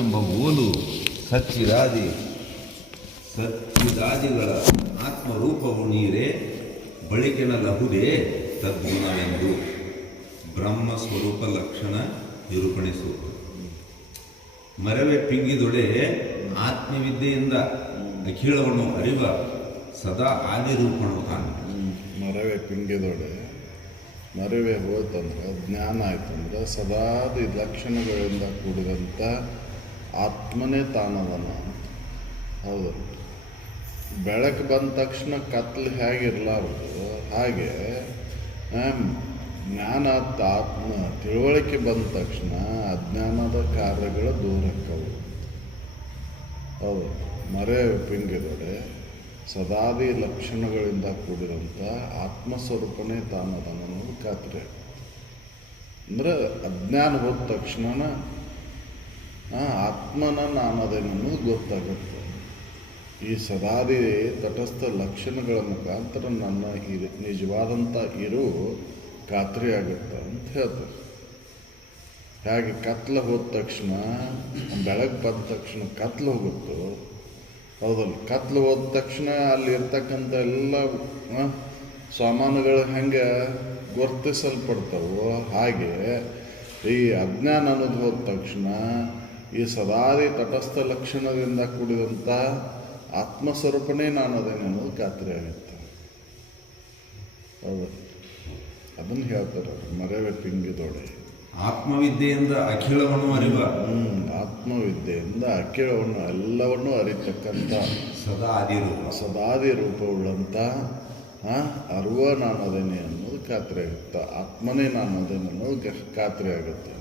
ಎಂಬ ಓಲು ಸಚ್ಚಿದಾದಿಗಳ ಆತ್ಮರೂಪವು ನೀರೇ ಬಳಿಕೆನ ಲಹುದೇ ತದ್ಗುಣವೆಂದು ಬ್ರಹ್ಮಸ್ವರೂಪ ಲಕ್ಷಣ ನಿರೂಪಣಿಸು. ಮರವೆ ಪಿಂಗಿದೊಡೆ ಆತ್ಮವಿದ್ಯೆಯಿಂದ ಅಖಿಳವನ್ನು ಅರಿವ ಸದಾ ಆದಿರೂಪಣು ತಾನು. ಮರವೆ ಪಿಂಗಿದೊಡೆ ಮರವೆ ಹೋಯ್ತಂದ್ರೆ ಜ್ಞಾನ ಆಯ್ತಂದ್ರೆ ಸದಾದಿ ಲಕ್ಷಣಗಳಿಂದ ಕೂಡಿದಂಥ ಆತ್ಮನೇ ತಾನದನ. ಹೌದು, ಬೆಳಕು ಬಂದ ತಕ್ಷಣ ಕತ್ಲು ಹೇಗಿರಲಾರದು ಹಾಗೆ ಜ್ಞಾನ ಆತ್ಮ ತಿಳುವಳಿಕೆ ಬಂದ ತಕ್ಷಣ ಅಜ್ಞಾನದ ಕಾರ್ಯಗಳು ದೂರ ಆಕ್ಕವು. ಹೌದು, ಮರೆ ಪಿಂಗಿದೊಡೆ ಸದಾದಿ ಲಕ್ಷಣಗಳಿಂದ ಕೂಡಿದಂಥ ಆತ್ಮಸ್ವರೂಪನೇ ತಾನದನ್ನೋದು ಖಾತ್ರಿ. ಅಂದರೆ ಅಜ್ಞಾನ ಹೋದ ತಕ್ಷಣ ಆತ್ಮನ ನಾನದೇನನ್ನೋದು ಗೊತ್ತಾಗುತ್ತೆ. ಈ ಸದಾದಿ ತಟಸ್ಥ ಲಕ್ಷಣಗಳ ಮುಖಾಂತರ ನನ್ನ ನಿಜವಾದಂಥ ಇರು ಖಾತ್ರಿ ಆಗುತ್ತೆ ಅಂತ ಹೇಳ್ತಾರೆ. ಹಾಗೆ ಕತ್ಲು ಹೋದ ತಕ್ಷಣ ಬೆಳಗ್ಗೆ ಬಂದ ತಕ್ಷಣ ಕತ್ಲು ಹೋಗುತ್ತೋ ಹೌದಲ್ಲ, ಕತ್ಲು ಹೋದ ತಕ್ಷಣ ಅಲ್ಲಿ ಇರ್ತಕ್ಕಂಥ ಎಲ್ಲ ಸಾಮಾನುಗಳು ಹೆಂಗೆ ಗುರುತಿಸಲ್ಪಡ್ತಾವೋ ಹಾಗೆ ಈ ಅಜ್ಞಾನ ಅನ್ನೋದು ಹೋದ ತಕ್ಷಣ ಈ ಸದಾದಿ ತಟಸ್ಥ ಲಕ್ಷಣದಿಂದ ಕೂಡಿದಂಥ ಆತ್ಮಸ್ವರೂಪನೇ ನಾನು ಅದೇನೆ ಅನ್ನೋದು ಖಾತ್ರಿ ಆಗುತ್ತೆ. ಹೌದು, ಅದನ್ನು ಹೇಳ್ತಾರೆ ಮರವೆ ಪಿಂಗಿದೊಡೆ. ಆತ್ಮವಿದ್ಯೆಯಿಂದ ಅಖಿಳವನ್ನು ಅರಿವ. ಆತ್ಮವಿದ್ಯೆಯಿಂದ ಅಖಿಳವನ್ನು ಎಲ್ಲವನ್ನು ಅರಿತಕ್ಕಂಥ ಸದಾದಿ ರೂಪವುಳ್ಳಂಥ ಅರುವ ನಾನು ಅದೇನೆ ಅನ್ನೋದು ಖಾತ್ರಿ ಆಗುತ್ತೆ. ಆತ್ಮನೇ ನಾನು ಅದೇನೆ ಅನ್ನೋದು ಖಾತ್ರಿ ಆಗುತ್ತೆ.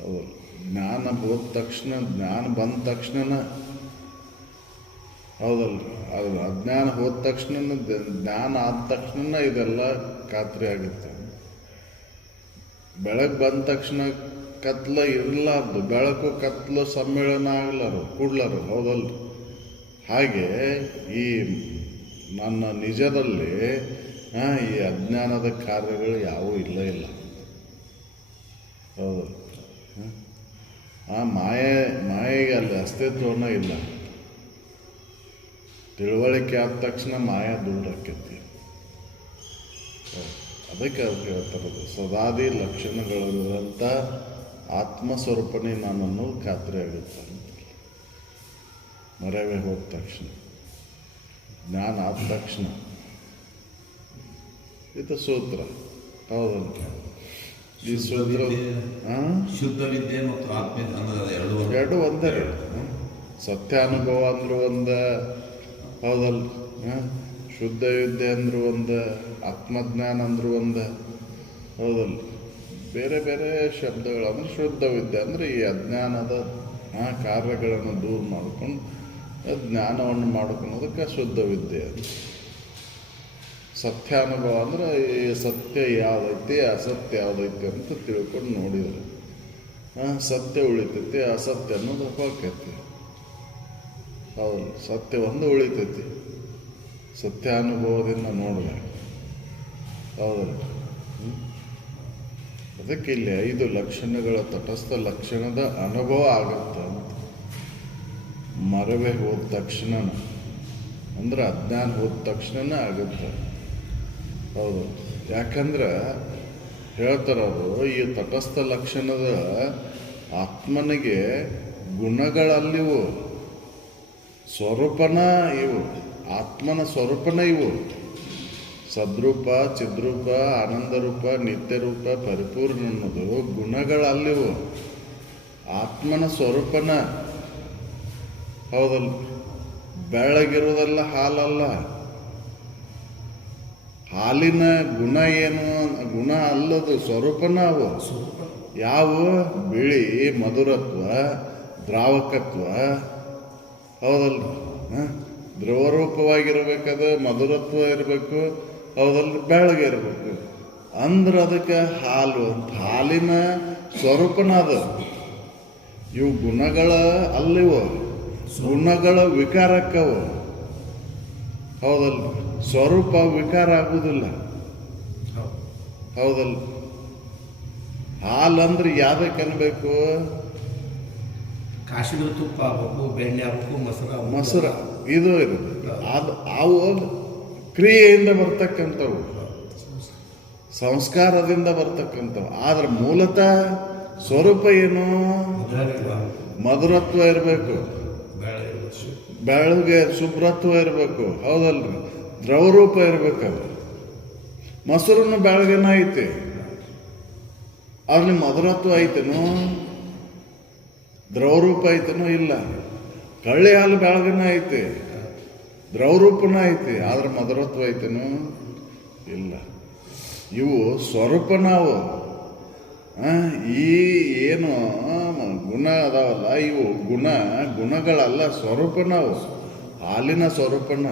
ಹೌದು, ಜ್ಞಾನ ಹೋದ ತಕ್ಷಣ ಜ್ಞಾನ ಬಂದ ತಕ್ಷಣ ಹೌದಲ್ಲ, ಅದು ಅಜ್ಞಾನ ಹೋದ ತಕ್ಷಣ ಜ್ಞಾನ ಆದ ತಕ್ಷಣ ಇದೆಲ್ಲ ಖಾತ್ರಿ ಆಗುತ್ತೆ. ಬೆಳಗ್ಗೆ ಬಂದ ತಕ್ಷಣ ಕತ್ಲ ಇರಲಾರ್ದು, ಬೆಳಕು ಕತ್ಲು ಸಮ್ಮೇಳನ ಆಗ್ಲಾರು ಕೂಡ್ಲಾರು. ಹೌದಲ್ಲ, ಹಾಗೆ ಈ ನನ್ನ ನಿಜದಲ್ಲಿ ಈ ಅಜ್ಞಾನದ ಕಾರ್ಯಗಳು ಯಾವುವು ಇಲ್ಲ. ಹೌದಲ್ಲ, ಮಾಯೆಗೆ ಅಲ್ಲಿ ಅಸ್ತಿತ್ವನ ಇಲ್ಲ. ತಿಳುವಳಿಕೆ ಆದ ತಕ್ಷಣ ಮಾಯಾ ದೂರ ಆಕ್ಕೈತಿ. ಅದಕ್ಕೆ ಅವ್ರು ಹೇಳ್ತಾರದು ಸದಾದಿ ಲಕ್ಷಣಗಳಿರುವಂಥ ಆತ್ಮಸ್ವರೂಪನೇ ನಾನು ಅನ್ನೋದು ಖಾತ್ರಿ ಆಗುತ್ತೆ ಅಂತ. ಮರವೆ ಹೋದ ತಕ್ಷಣ ಜ್ಞಾನ ಆದ ತಕ್ಷಣ ಇದು ಸೂತ್ರ. ಹೌದಂತ ಈ ಸೂತ್ರ ಶುದ್ಧ ವಿದ್ಯೆ ಮತ್ತು ಆತ್ಮ ಎರಡು ಒಂದೇ. ಸತ್ಯಾನುಭವ ಅಂದ್ರೂ ಒಂದು, ಹೌದಲ್ಲ, ಶುದ್ಧ ವಿದ್ಯೆ ಅಂದ್ರೂ ಒಂದು, ಆತ್ಮಜ್ಞಾನ ಅಂದ್ರೂ ಒಂದು. ಹೌದಲ್ಲ, ಬೇರೆ ಬೇರೆ ಶಬ್ದಗಳು. ಅಂದ್ರೆ ಶುದ್ಧ ವಿದ್ಯೆ ಅಂದರೆ ಈ ಅಜ್ಞಾನದ ಕಾರ್ಯಗಳನ್ನು ದೂರ ಮಾಡಿಕೊಂಡು ಜ್ಞಾನವನ್ನು ಮಾಡ್ಕೊಳೋದಕ್ಕೆ ಶುದ್ಧ ವಿದ್ಯೆ. ಸತ್ಯಾನುಭವ ಅಂದರೆ ಈ ಸತ್ಯ ಯಾವುದೈತಿ ಅಸತ್ಯ ಯಾವುದೈತಿ ಅಂತ ತಿಳ್ಕೊಂಡು ನೋಡಿದ್ರೆ ಸತ್ಯ ಉಳಿತೈತಿ, ಅಸತ್ಯ ಅನ್ನೋದು ಹೋಗ್ತೈತಿ. ಹೌದು, ಸತ್ಯ ಒಂದು ಉಳಿತೈತಿ ಸತ್ಯಾನುಭವದಿಂದ ನೋಡಿದೆ. ಹೌದಲ್ಲ, ಅದಕ್ಕೆ ಇಲ್ಲಿ 5 ಲಕ್ಷಣಗಳ ತಟಸ್ಥ ಲಕ್ಷಣದ ಅನುಭವ ಆಗುತ್ತೆ ಅಂತ. ಮರವೆ ಹೋದ ತಕ್ಷಣ ಅಂದ್ರೆ ಅಜ್ಞಾನ ಹೋದ ತಕ್ಷಣನೇ ಆಗುತ್ತೆ. ಹೌದು, ಯಾಕಂದ್ರೆ ಹೇಳ್ತಾರದು ಈ ತಟಸ್ಥ ಲಕ್ಷಣದ ಆತ್ಮನಿಗೆ ಗುಣಗಳಲ್ಲಿವು ಸ್ವರೂಪನ ಇವು, ಆತ್ಮನ ಸ್ವರೂಪನ ಇವು. ಸದ್ರೂಪ, ಚಿದ್ರೂಪ, ಆನಂದರೂಪ, ನಿತ್ಯರೂಪ, ಪರಿಪೂರ್ಣ ಅನ್ನೋದು ಗುಣಗಳಲ್ಲಿವು, ಆತ್ಮನ ಸ್ವರೂಪನ. ಹೌದಲ್ಲ, ಬೆಳಗಿರೋದೆಲ್ಲ ಹಾಲಲ್ಲ. ಹಾಲಿನ ಗುಣ ಏನು? ಗುಣ ಅಲ್ಲದು, ಸ್ವರೂಪನ ಅವು. ಯಾವ? ಬಿಳಿ, ಮಧುರತ್ವ, ದ್ರಾವಕತ್ವ. ಹೌದಲ್ರಿ, ದ್ರವರೂಪವಾಗಿರ್ಬೇಕದು, ಮಧುರತ್ವ ಇರಬೇಕು. ಹೌದಲ್ರಿ, ಬೆಳಗ್ಗೆ ಇರಬೇಕು. ಅಂದ್ರೆ ಅದಕ್ಕೆ ಹಾಲು ಅಂತ. ಹಾಲಿನ ಸ್ವರೂಪನ ಅದು. ಇವು ಗುಣಗಳ ಅಲ್ಲಿವು, ಗುಣಗಳ ವಿಕಾರಕ್ಕವು. ಹೌದಲ್ರಿ, ಸ್ವರೂಪ ವಿಕಾರ ಆಗುವುದಿಲ್ಲ. ಹೌದಲ್ಲ, ಹಾಲು ಅಂದ್ರೆ ಯಾವ್ದಕ್ಕೆ ಅನ್ಬೇಕು? ಕಾಶ್ಮೀರ ತುಪ್ಪ ಆಗ್ಬೇಕು, ಬೆಣ್ಣೆ ಆಗ್ಬೇಕು, ಮೊಸರು ಇದು ಇರುತ್ತೆ. ಅವು ಕ್ರಿಯೆಯಿಂದ ಬರ್ತಕ್ಕಂಥವು, ಸಂಸ್ಕಾರದಿಂದ ಬರ್ತಕ್ಕಂಥವು. ಆದ್ರೆ ಮೂಲತಃ ಸ್ವರೂಪ ಏನು? ಮಧುರತ್ವ ಇರಬೇಕು, ಬೆಳಗ್ಗೆ ಶುಭ್ರತ್ವ ಇರಬೇಕು, ಹೌದಲ್ರಿ? ದ್ರವರೂಪ ಇರಬೇಕದು. ಮೊಸರನ್ನು ಬೆಳಗ್ಗೆನ ಐತಿ, ಅಲ್ಲಿ ಮಧುರತ್ವ ಐತೇನೋ? ದ್ರವರೂಪ ಐತೇನೋ? ಇಲ್ಲ. ಕಳ್ಳಿ ಹಾಲು ಬೆಳಗ್ಗೆನ ಐತಿ, ದ್ರವರೂಪನ ಐತಿ, ಆದ್ರೆ ಮಧುರತ್ವ ಐತೇನೋ? ಇಲ್ಲ. ಇವು ಸ್ವರೂಪ. ನಾವು ಈ ಏನು ಗುಣ ಅದಾವಲ್ಲ, ಇವು ಗುಣಗಳಲ್ಲ, ಸ್ವರೂಪ. ನಾವು ಹಾಲಿನ ಸ್ವರೂಪನ.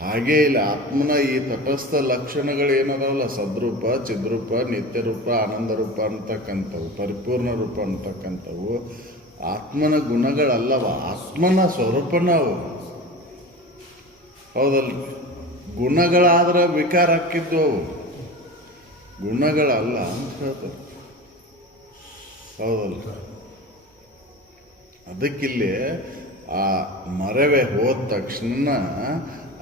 ಹಾಗೇ ಇಲ್ಲ ಆತ್ಮನ ಈ ತಟಸ್ಥ ಲಕ್ಷಣಗಳು ಏನದಾವಲ್ಲ, ಸದ್ರೂಪ, ಚಿದ್ರೂಪ, ನಿತ್ಯ ರೂಪ, ಆನಂದ ರೂಪ ಅಂತಕ್ಕಂಥವು, ಪರಿಪೂರ್ಣ ರೂಪ ಅಂತಕ್ಕಂಥವು ಆತ್ಮನ ಗುಣಗಳಲ್ಲವ, ಆತ್ಮನ ಸ್ವರೂಪ ನಾವು. ಹೌದಲ್ಲ? ಗುಣಗಳಾದ್ರೆ ವಿಕಾರ ಹಾಕಿದ್ದು, ಅವು ಗುಣಗಳಲ್ಲ ಅಂತ ಹೇಳ್ತಾರೆ. ಹೌದಲ್ಲ? ಅದಕ್ಕಿಲ್ಲಿ ಆ ಮರವೆ ಹೋದ ತಕ್ಷಣ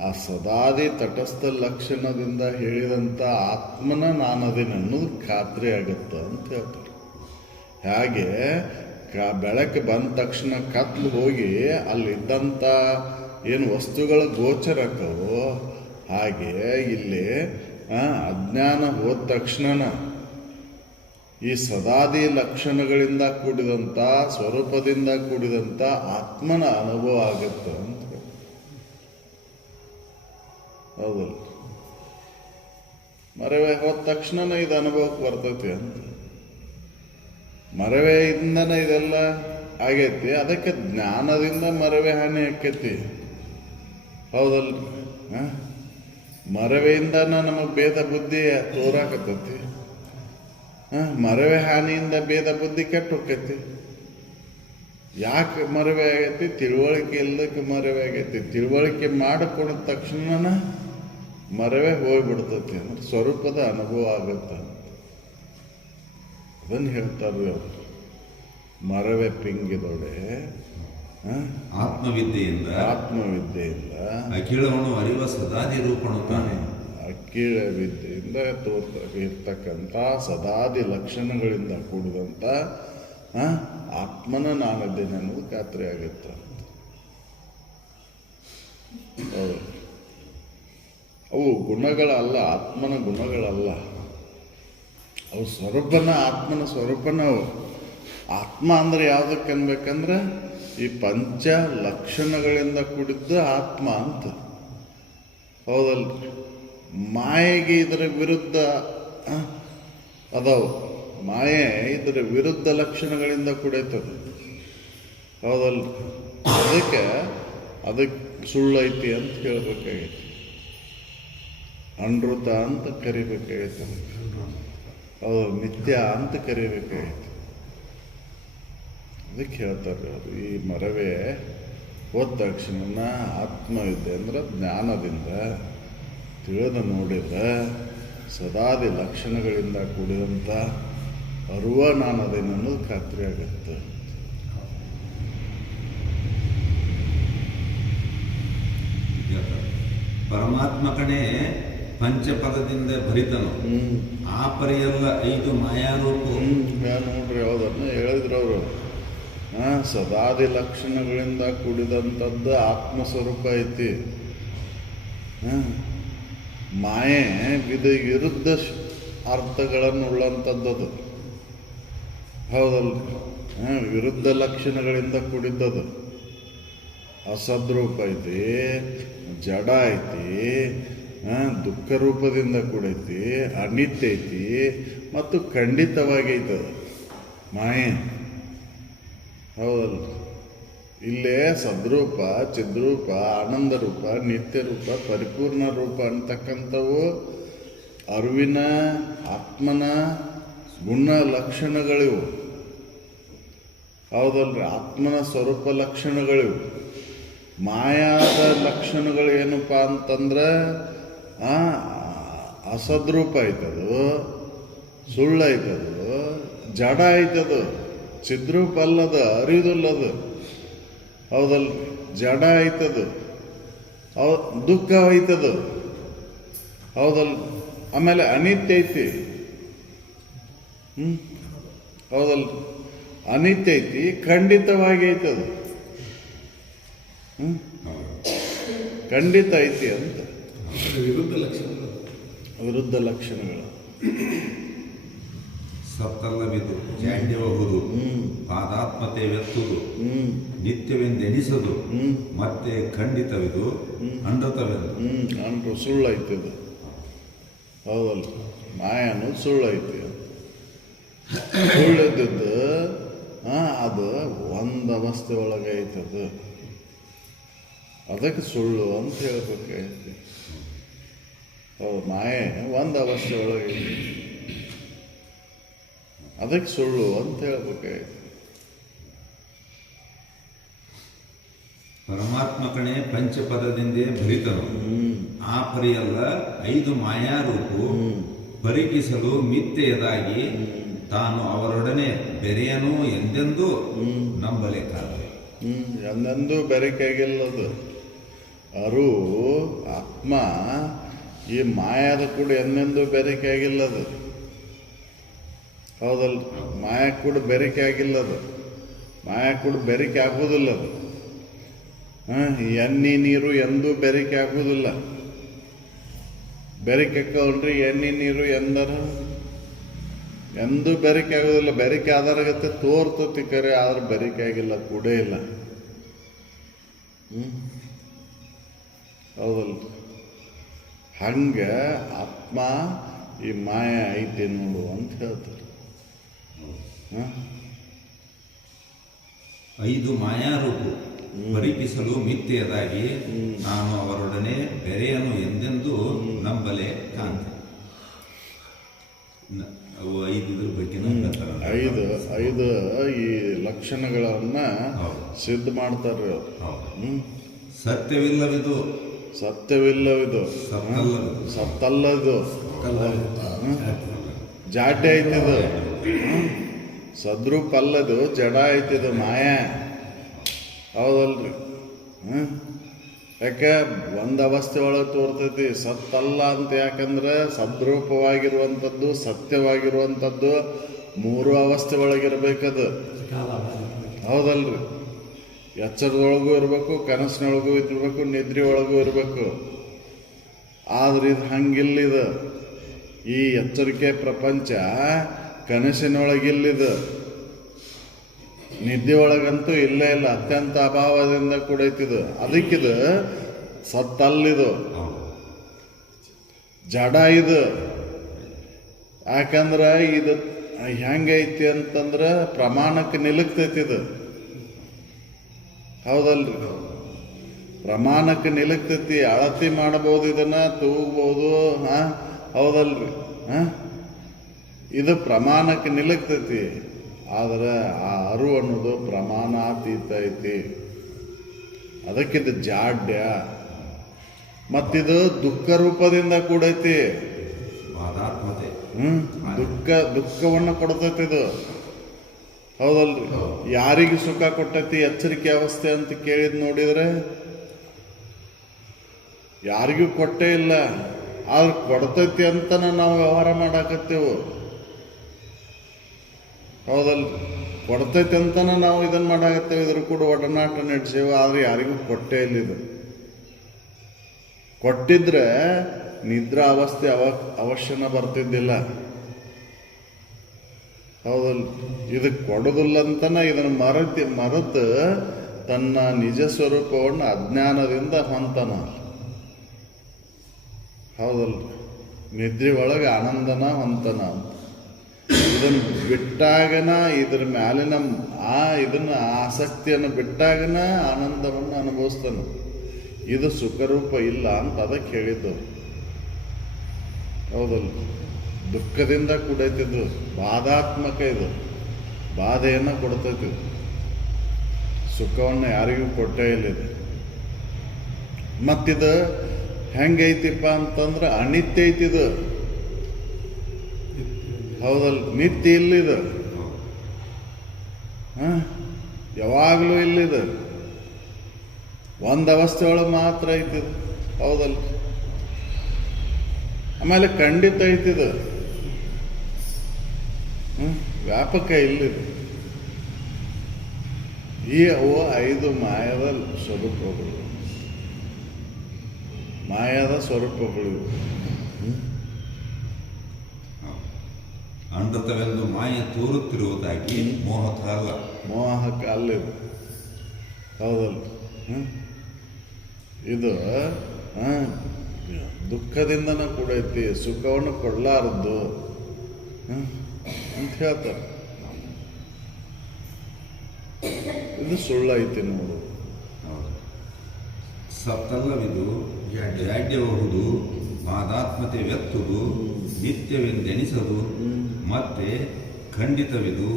ಆ ಸದಾದಿ ತಟಸ್ಥ ಲಕ್ಷಣದಿಂದ ಹೇಳಿದಂಥ ಆತ್ಮನ ನಾನದೇನು ಅನ್ನೋದು ಖಾತ್ರಿ ಆಗುತ್ತೆ ಅಂತ ಹೇಳ್ತಾರೆ. ಹಾಗೆ ಬೆಳಕು ಬಂದ ತಕ್ಷಣ ಕತ್ಲು ಹೋಗಿ ಅಲ್ಲಿದ್ದಂಥ ಏನು ವಸ್ತುಗಳ ಗೋಚರಕ್ಕವು, ಹಾಗೆ ಇಲ್ಲಿ ಅಜ್ಞಾನ ಹೋದ ತಕ್ಷಣ ಈ ಸದಾದಿ ಲಕ್ಷಣಗಳಿಂದ ಕೂಡಿದಂಥ, ಸ್ವರೂಪದಿಂದ ಕೂಡಿದಂಥ ಆತ್ಮನ ಅನುಭವ ಆಗುತ್ತೆ ಅಂತ. ಹೌದಲ್ಲ? ಮರವೆ ಹೋದ ತಕ್ಷಣ ಇದು ಅನುಭವಕ್ಕೆ ಬರ್ತೈತಿ ಅಂತ. ಮರವೆಯಿಂದನೇ ಇದೆಲ್ಲ ಆಗೈತಿ. ಅದಕ್ಕೆ ಜ್ಞಾನದಿಂದ ಮರವೆ ಹಾನಿ ಆಕೈತಿ. ಹೌದಲ್ಲ? ಮರವೆಯಿಂದನ ನಮಗೆ ಭೇದ ಬುದ್ಧಿ ತೋರಾಕತ್ತೈತಿ. ಮರವೆ ಹಾನಿಯಿಂದ ಭೇದ ಬುದ್ಧಿ ಕೆಟ್ಟು ಹೋಗ್ತೈತಿ. ಯಾಕೆ ಮರವೆ ಆಗೈತಿ? ತಿಳುವಳಿಕೆ ಇಲ್ಲದಕ್ಕೆ ಮರವೆ ಆಗೈತಿ. ತಿಳುವಳಿಕೆ ಮಾಡಿಕೊಡಿದ ತಕ್ಷಣ ಮರವೆ ಹೋಗ್ಬಿಡ್ತೈತಿ. ಅಂದ್ರೆ ಸ್ವರೂಪದ ಅನುಭವ ಆಗುತ್ತೆ. ಅದನ್ನು ಹೇಳ್ತಾರೆ ಅವರು. ಮರವೆ ಪಿಂಗಿದೊಡೆ ಆತ್ಮವಿದ್ಯೆಯಿಂದ ಅಖಿಳವನು ಅರಿವ ಸದಾದಿ ರೂಪನು ತಾನೆ. ಅಖಿಳ ವಿದ್ಯೆಯಿಂದ ಇರ್ತಕ್ಕಂಥ ಸದಾದಿ ಲಕ್ಷಣಗಳಿಂದ ಕೂಡಿದಂಥ ಆತ್ಮನ ನಾನದ್ದೇನೆ ಅನ್ನೋದು ಖಾತ್ರಿ ಆಗುತ್ತೆ. ಅವು ಗುಣಗಳಲ್ಲ, ಆತ್ಮನ ಗುಣಗಳಲ್ಲ. ಅವು ಸ್ವರೂಪನ, ಆತ್ಮನ ಸ್ವರೂಪನ. ಅವು ಆತ್ಮ ಅಂದ್ರೆ ಯಾವುದಕ್ಕೆ ಅನ್ಬೇಕಂದ್ರೆ ಈ ಪಂಚ ಲಕ್ಷಣಗಳಿಂದ ಕೂಡಿದ್ದ ಆತ್ಮ ಅಂತ. ಹೌದಲ್ಲ? ಮಾಯೆಗೆ ಇದರ ವಿರುದ್ಧ ಅದಾವು. ಮಾಯೆ ಇದರ ವಿರುದ್ಧ ಲಕ್ಷಣಗಳಿಂದ ಕೂಡೈತದೆ. ಹೌದಲ್ಲ? ಅದಕ್ಕೆ ಸುಳ್ಳೈತಿ ಅಂತ ಹೇಳ್ಬೇಕಾಗೈತಿ. ಅನೃತ ಅಂತ ಕರಿಬೇಕಾಗೈತೆ. ಹೌದು, ಮಿಥ್ಯ ಅಂತ ಕರಿಬೇಕಾಗೈತಿ. ಅದಕ್ಕೆ ಹೇಳ್ತಾರೆ ಅವರು, ಈ ಮರವೇ ಹೋದ ತಕ್ಷಣ ಆತ್ಮವಿದ್ಯೆ ಅಂದ್ರೆ ಜ್ಞಾನದಿಂದ ತಿಳಿದು ನೋಡಿದ್ರೆ ಸದಾದಿ ಲಕ್ಷಣಗಳಿಂದ ಕೂಡಿದಂಥ ಅರುವ ನಾನದೇನು ಅನ್ನೋದು ಖಾತ್ರಿ ಆಗುತ್ತೆ. ಪರಮಾತ್ಮ ಕಡೆ ಪಂಚಪದದಿಂದ ಭರಿತನು. ಆ ಪರಿಯಲ್ಲ 5 ಮಾಯಾರೂಪ. ನೋಡ್ರಿ, ಯಾವುದನ್ನು ಹೇಳಿದ್ರು ಅವರು. ಸದಾದಿ ಲಕ್ಷಣಗಳಿಂದ ಕೂಡಿದಂಥದ್ದು ಆತ್ಮಸ್ವರೂಪ ಐತಿ. ಮಾಯೆ ವಿರುದ್ಧ ಅರ್ಥಗಳನ್ನು ಉಳ್ಳಂಥದ್ದು. ಹೌದಲ್ಲ? ವಿರುದ್ಧ ಲಕ್ಷಣಗಳಿಂದ ಕೂಡಿದ್ದದು. ಅಸದ್ರೂಪ ಐತಿ, ಜಡ ಐತಿ, ದುಃಖ ರೂಪದಿಂದ ಕೂಡೈತಿ, ಅನಿತ್ಯ ಐತಿ ಮತ್ತು ಖಂಡಿತವಾಗೈತದ ಮಾಯೆ. ಹೌದಲ್ಲ? ಇಲ್ಲೇ ಸದ್ರೂಪ, ಚಿದ್ರೂಪ, ಆನಂದ ರೂಪ, ನಿತ್ಯ ರೂಪ, ಪರಿಪೂರ್ಣ ರೂಪ ಅಂತಕ್ಕಂಥವು ಅರಿವಿನ ಆತ್ಮನ ಗುಣ ಲಕ್ಷಣಗಳಿವು. ಹೌದಲ್ರಿ? ಆತ್ಮನ ಸ್ವರೂಪ ಲಕ್ಷಣಗಳಿವು. ಮಾಯಾದ ಲಕ್ಷಣಗಳು ಏನಪ್ಪ ಅಂತಂದ್ರೆ ಅಸದ್ರೂಪ ಐತದು, ಸುಳ್ಳು ಐತದು, ಜಡ ಐತದು. ಚಿದ್ರೂಪ ಅಲ್ಲದ ಅರಿಯುವುದಿಲ್ಲದು. ಹೌದಲ್? ಜಡ ಐತದು, ದುಃಖ ಐತದು. ಹೌದಲ್? ಆಮೇಲೆ ಅನಿತ್ಯ ಐತಿ. ಹೌದಲ್? ಅನಿತ್ಯ ಐತಿ, ಖಂಡಿತವಾಗಿ ಐತದು. ಖಂಡಿತ ಐತಿ ಅಂತ. ವಿರುದ್ಧ ಲಕ್ಷಣಗಳು. ವಿರುದ್ಧ ಲಕ್ಷಣಗಳು. ಸತ್ತಲ್ಲವಿದು ಜಾಡ್ಯವಾಗುವುದು, ಪಾದಾತ್ಮತೆ ವ್ಯತ್ತುದು, ನಿತ್ಯವೆಂದೆಣಿಸದು, ಮತ್ತೆ ಖಂಡಿತವಿದು, ಅನೃತವೆಂದು. ಅಂಟು ಸುಳ್ಳು ಐತಿದು. ಹೌದಲ್ಲ? ಮಾಯ ಅನ್ನೋದು ಸುಳ್ಳು ಐತಿ. ಸುಳ್ಳಿದ್ದದ್ದು ಅದು ಒಂದು ಅವಸ್ಥೆ ಒಳಗೆ ಐತದು. ಅದಕ್ಕೆ ಸುಳ್ಳು ಅಂತ ಹೇಳ್ಬೇಕಾಯ್ತು. ಹೌದು, ಮಾಯೆ ಒಂದು ಅವಸ್ಥೆ ಒಳಗೆ ಐತಿ, ಅದಕ್ಕೆ ಸುಳ್ಳು ಅಂತ ಹೇಳ್ಬೇಕಾಯ್ತು. ಪರಮಾತ್ಮಕಣೆ ಪಂಚಪದದಿಂದೇ ಭರಿತನು, ಆ ಪರಿಯಲ್ಲ 5 ಮಾಯಾರೂಪು ಪರಿಕಿಸಲು ಮಿಥ್ಯೆಯದಾಗಿ ತಾನು ಅವರೊಡನೆ ಬೆರೆಯನು ಎಂದೆಂದೂ ನಂಬಲೇಕಾದೆ. ಎಂದೆಂದೂ ಬೆರಕಾಗಿಲ್ಲದು. ಅರು ಆತ್ಮ ಈ ಮಾಯಾದ ಕೂಡ ಎಂದೆಂದೂ ಬೆರಕೆ ಆಗಿಲ್ಲದು. ಹೌದಲ್ಲ? ಮಾಯ ಕೂಡ ಬೆರಕೆ ಆಗಿಲ್ಲದು. ಮಾಯ ಕೂಡ ಬೆರಕೆ ಆಗುವುದಿಲ್ಲದು. ಎಣ್ಣೆ ನೀರು ಎಂದೂ ಬೆರಕೆ ಆಗುವುದಿಲ್ಲ. ಬೆರಕೆ ಹಾಕೊಂಡ್ರಿ ಎಣ್ಣೆ ನೀರು ಎಂದೂ ಬೆರಕೆ ಆಗೋದಿಲ್ಲ. ಬೆರಕೆ ಆಧಾರಗತ್ತೆ ತೋರ್ತತಿ ಕರೆ, ಆದ್ರೆ ಬೆರಕೆ ಆಗಿಲ್ಲ, ಕೂಡೇ ಇಲ್ಲ. ಹೌದಲ್ಲ? ಹಂಗೆ ಆತ್ಮ ಈ ಮಾಯ ಐತಿ ನೋಡು ಅಂತ ಹೇಳ್ತಾರೆ. 5 ಮಾಯಾರೂಪು ಪರಿಕಿಸಲು ಮಿಥ್ಯೆಯದಾಗಿ ನಾನು ಅವರೊಡನೆ ಬೆರೆಯನು ಎಂದೆಂದೂ ನಂಬಲೆ ಕಾಂತೆ. ಅವು 5 ಇದ್ರ ಬಗ್ಗೆ ಐದು ಈ ಲಕ್ಷಣಗಳನ್ನ ಸಿದ್ಧ ಮಾಡ್ತಾರೆ. ಸತ್ಯವಿಲ್ಲವಿದು, ಸತ್ಯವಿಲ್ಲವಿದು, ಸತ್ತಲ್ಲದು, ಜಾಡ್ಯ ಐತಿದು, ಸದ್ರೂಪ ಅಲ್ಲದು, ಜಡ ಐತಿದು, ಮಾಯ. ಹೌದಲ್ರಿ? ಯಾಕೆ ಒಂದು ಅವಸ್ಥೆ ಒಳಗೆ ತೋರ್ತೈತಿ, ಸತ್ತಲ್ಲ ಅಂತ. ಯಾಕಂದ್ರೆ ಸದ್ರೂಪವಾಗಿರುವಂಥದ್ದು, ಸತ್ಯವಾಗಿರುವಂಥದ್ದು 3 ಅವಸ್ಥೆ ಒಳಗಿರ್ಬೇಕದು. ಹೌದಲ್ರಿ? ಎಚ್ಚರದೊಳಗೂ ಇರಬೇಕು, ಕನಸಿನೊಳಗೂ ಇರಬೇಕು, ನಿದ್ರೆ ಒಳಗೂ ಇರಬೇಕು. ಆದ್ರೆ ಇದು ಹಂಗಿಲ್ಲಿದು. ಈ ಎಚ್ಚರಿಕೆ ಪ್ರಪಂಚ ಕನಸಿನೊಳಗಿಲ್ಲಿದು, ನಿದ್ದೆ ಒಳಗಂತೂ ಇಲ್ಲೇ ಇಲ್ಲ. ಅತ್ಯಂತ ಅಭಾವದಿಂದ ಕೂಡೈತಿದು. ಅದಕ್ಕಿದು ಸತ್ತಲ್ಲಿದು, ಜಡ ಇದು. ಯಾಕಂದ್ರೆ ಇದು ಹೆಂಗೈತಿ ಅಂತಂದ್ರೆ ಪ್ರಮಾಣಕ್ಕೆ ನಿಲುಕ್ತೈತಿದು. ಹೌದಲ್ರಿ? ಪ್ರಮಾಣಕ್ಕೆ ನಿಲುಕ್ತೈತಿ. ಅಳತಿ ಮಾಡಬಹುದು, ಇದನ್ನ ತೂಗ್ಬೋದು. ಹೌದಲ್ರಿ? ಇದು ಪ್ರಮಾಣಕ್ಕೆ ನಿಲುಕ್ತೈತಿ. ಆದರೆ ಆ ಅರು ಅನ್ನೋದು ಪ್ರಮಾಣಾತೀತ ಐತಿ. ಅದಕ್ಕಿದು ಜಾಡ್ಯ. ಮತ್ತಿದು ದುಃಖ ರೂಪದಿಂದ ಕೂಡೈತಿ. ದುಃಖವನ್ನು ಕೊಡ್ತೈತಿ ಇದು. ಹೌದಲ್ರಿ? ಯಾರಿಗೆ ಸುಖ ಕೊಟ್ಟೈತಿ ಎಚ್ಚರಿಕೆ ಅವಸ್ಥೆ ಅಂತ ಕೇಳಿದ್ ನೋಡಿದ್ರೆ ಯಾರಿಗೂ ಕೊಟ್ಟೇ ಇಲ್ಲ. ಆದ್ರೆ ಕೊಡ್ತೈತಿ ಅಂತನ ನಾವು ವ್ಯವಹಾರ ಮಾಡಾಕತ್ತೇವು. ಹೌದಲ್ರಿ? ಕೊಡ್ತೈತಿ ಅಂತನ ನಾವು ಇದನ್ನ ಮಾಡಾಕತ್ತೇವೆ, ಇದ್ರ ಕೂಡ ಒಡನಾಟ ನಡೆಸೇವೆ. ಆದ್ರೆ ಯಾರಿಗೂ ಕೊಟ್ಟೇ ಇಲ್ಲ ಇದು. ಕೊಟ್ಟಿದ್ರೆ ನಿದ್ರಾ ಅವಸ್ಥೆ ಅವಶ್ಯನ ಬರ್ತಿದ್ದಿಲ್ಲ. ಹೌದಲ್ಲ? ಇದಕ್ಕೆ ಕೊಡೋದಿಲ್ಲ ಅಂತನ ಇದನ್ನು ಮರೆತು ತನ್ನ ನಿಜ ಸ್ವರೂಪವನ್ನು ಅಜ್ಞಾನದಿಂದ ಹೊಂತಾನ. ಹೌದಲ್ಲ? ನಿದ್ರೆ ಒಳಗೆ ಆನಂದನ ಹೊಂತಾನ. ಇದನ್ನು ಬಿಟ್ಟಾಗನ ಇದ್ರ ಮ್ಯಾಲಿನ ಇದನ್ನ ಆಸಕ್ತಿಯನ್ನು ಬಿಟ್ಟಾಗನ ಆನಂದವನ್ನು ಅನುಭವಿಸ್ತಾನ. ಇದು ಸುಖರೂಪ ಇಲ್ಲ ಅಂತ ಅದಕ್ಕೆ ಹೇಳಿದ್ದು. ಹೌದಲ್ಲ? ದುಃಖದಿಂದ ಕೂಡೈತಿದ್ದು, ಬಾಧಾತ್ಮಕ. ಇದು ಬಾಧೆಯನ್ನು ಕೊಡ್ತೈತಿ. ಸುಖವನ್ನು ಯಾರಿಗೂ ಕೊಟ್ಟೇ ಇಲ್ಲ ಇದು. ಮತ್ತಿದು ಹೆಂಗೈತಿಪ್ಪ ಅಂತಂದ್ರೆ ಅನಿತ್ಯ ಐತಿದು. ಹೌದಲ್ಲ? ನಿತ್ಯ ಇಲ್ಲಿದು. ಯಾವಾಗಲೂ ಇಲ್ಲಿದೆ. ಒಂದು ಅವಸ್ಥೆ ಒಳಗೆ ಮಾತ್ರ ಐತಿದು, ಹೌದಲ್ಲ? ಆಮೇಲೆ ಖಂಡಿತ ಐತಿದು, ವ್ಯಾಪಕ ಇಲ್ಲಿದೆ. ಈ ಅವು 5 ಮಾಯದ ಸ್ವರೂಪಗಳು, ಮಾಯದ ಸ್ವರೂಪಗಳು. ಅನೃತವೆಂದು ಮಾಯ ತೋರುತ್ತಿರುವುದಾಗಿ ಮೋಹಕ ಅಲ್ಲ. ಮೋಹಕ ಅಲ್ಲಿದೆ, ಹೌದಲ್ಲ? ಇದು ದುಃಖದಿಂದನೂ ಕೂಡ ಐತಿ, ಸುಖವನ್ನು ಕೊಡಲಾರದ್ದು ಅಂತ ಹೇಳ್ತಾರೆ. ಇದು ಸುಳ್ಳೈತಿ ನೋಡು. ಸತ್ತಲ್ಲವಿದು ಜಾಡ್ಯಬಹುದು, ಮಾದಾತ್ಮತೆ ವ್ಯತ್ತುದು, ನಿತ್ಯವೆಂದೆಣಿಸದು, ಮತ್ತೆ ಖಂಡಿತವಿದು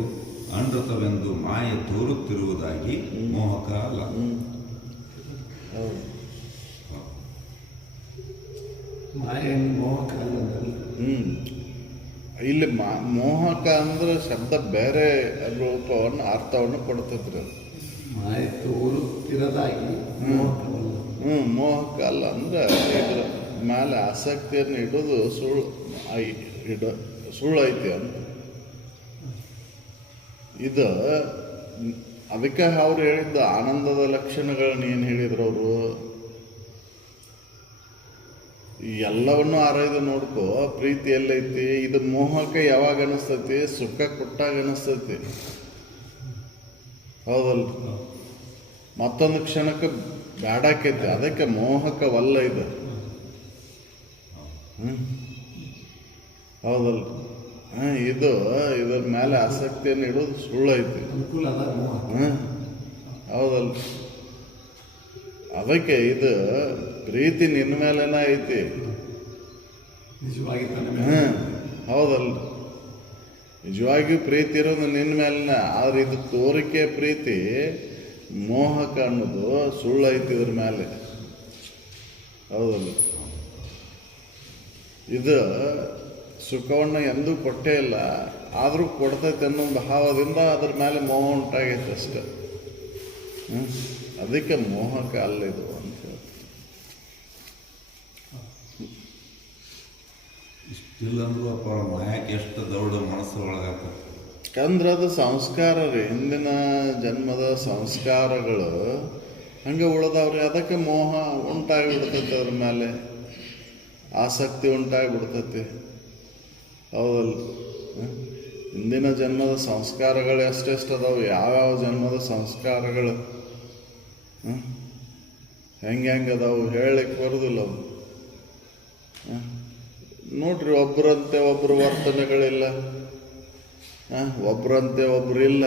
ಅನೃತವೆಂದು ಮಾಯ ತೋರುತ್ತಿರುವುದಾಗಿ ಮೋಹಕ ಅಲ್ಲ. ಹೌದು. ಮಾಯನ್ನು ಮೋಹಕ ಅಲ್ಲದಲ್ಲ. ಇಲ್ಲಿ ಮೋಹಕ ಅಂದ್ರೆ ಶಬ್ದ ಬೇರೆ ರೂಪವನ್ನು ಅರ್ಥವನ್ನು ಕೊಡ್ತೈತ್ರಿ ಅದು. ಮಾಯ ತೋರುತ್ತಿರದಾಗಿ ಮೋಹಕವಲ್ಲ. ಮೋಹಕ ಅಲ್ಲ ಅಂದ್ರೆ ಇದ್ರ ಮೇಲೆ ಆಸಕ್ತಿಯನ್ನು ಇಡೋದು ಸುಳ್ಳು ಐತಿ ಅಂತ. ಇದು ಅದಕ್ಕೆ ಅವ್ರು ಹೇಳಿದ್ದು ಆನಂದದ ಲಕ್ಷಣಗಳನ್ನ ಏನು ಹೇಳಿದ್ರು ಅವರು, ಎಲ್ಲವನ್ನೂ ಆರೈದು ನೋಡ್ಕೋ, ಪ್ರೀತಿ ಎಲ್ಲೈತಿ. ಇದು ಮೋಹಕ ಯಾವಾಗ ಅನಿಸ್ತೈತಿ? ಸುಖ ಕೊಟ್ಟಾಗ ಅನಿಸ್ತೈತಿ, ಹೌದಲ್ಲ? ಮತ್ತೊಂದು ಕ್ಷಣಕ್ಕೆ ಬ್ಯಾಡಾಕೈತಿ, ಅದಕ್ಕೆ ಮೋಹಕವಲ್ಲ ಇದು. ಹೌದಲ್ಲ? ಇದ್ರ ಮೇಲೆ ಆಸಕ್ತಿಯನ್ನು ಇಡೋದು ಸುಳ್ಳೈತಿ. ಅನುಕೂಲ ಅದ ಮೋಹಕ. ಹೌದಲ್ಲ? ಅದಕ್ಕೆ ಇದು ಪ್ರೀತಿ ನಿನ್ನ ಮೇಲೆನ ಐತಿ. ನಿಜವಾಗಿ ತಾನೇ. ಹೌದಲ್ಲ? ನಿಜವಾಗಿಯೂ ಪ್ರೀತಿ ಇರೋದು ನಿನ್ನ ಮೇಲಿನ. ಆದ್ರೆ ಇದು ತೋರಿಕೆ ಪ್ರೀತಿ, ಮೋಹಕ ಅನ್ನೋದು ಸುಳ್ಳೈತಿ ಇದ್ರ ಮೇಲೆ, ಹೌದಲ್ಲ? ಇದು ಸುಖವನ್ನು ಎಂದೂ ಕೊಟ್ಟೇ ಇಲ್ಲ, ಆದರೂ ಕೊಡ್ತೈತೆ ಅನ್ನೋ ಭಾವದಿಂದ ಅದ್ರ ಮೇಲೆ ಮೋಹ ಉಂಟಾಗೈತೆ ಅಷ್ಟೆ. ಅದಕ್ಕೆ ಮೋಹಕ ಅಲ್ಲಿದು ಅಂತ ಹೇಳ್ತಾರೆ. ಇಷ್ಟಿಲ್ಲಂದ್ರೂ ಅಪ್ಪ ಮಾಯಕ್ಕೆ ಎಷ್ಟು ದೌಡ ಮನಸ್ಸು ಒಳಗಾಗ್ತದೆ. ಯಾಕಂದ್ರೆ ಅದು ಸಂಸ್ಕಾರ ರೀ, ಹಿಂದಿನ ಜನ್ಮದ ಸಂಸ್ಕಾರಗಳು ಹಂಗೆ ಉಳಿದವ್ರಿ. ಅದಕ್ಕೆ ಮೋಹ ಉಂಟಾಗಿಬಿಡ್ತೈತಿ, ಅದ್ರ ಮೇಲೆ ಆಸಕ್ತಿ ಉಂಟಾಗಿಬಿಡ್ತೈತಿ, ಹೌದಲ್ಲ? ಹಿಂದಿನ ಜನ್ಮದ ಸಂಸ್ಕಾರಗಳು ಎಷ್ಟೆಷ್ಟು ಅದಾವೆ, ಯಾವ್ಯಾವ ಜನ್ಮದ ಸಂಸ್ಕಾರಗಳು ಹೆಂಗೆ ಅದಾವು ಹೇಳಲಿಕ್ಕೆ ಬರೋದಿಲ್ಲ ಅವು. ನೋಡ್ರಿ, ಒಬ್ಬರಂತೆ ಒಬ್ಬರು ವರ್ತನೆಗಳಿಲ್ಲ, ಒಬ್ಬರಂತೆ ಒಬ್ಬರು ಇಲ್ಲ,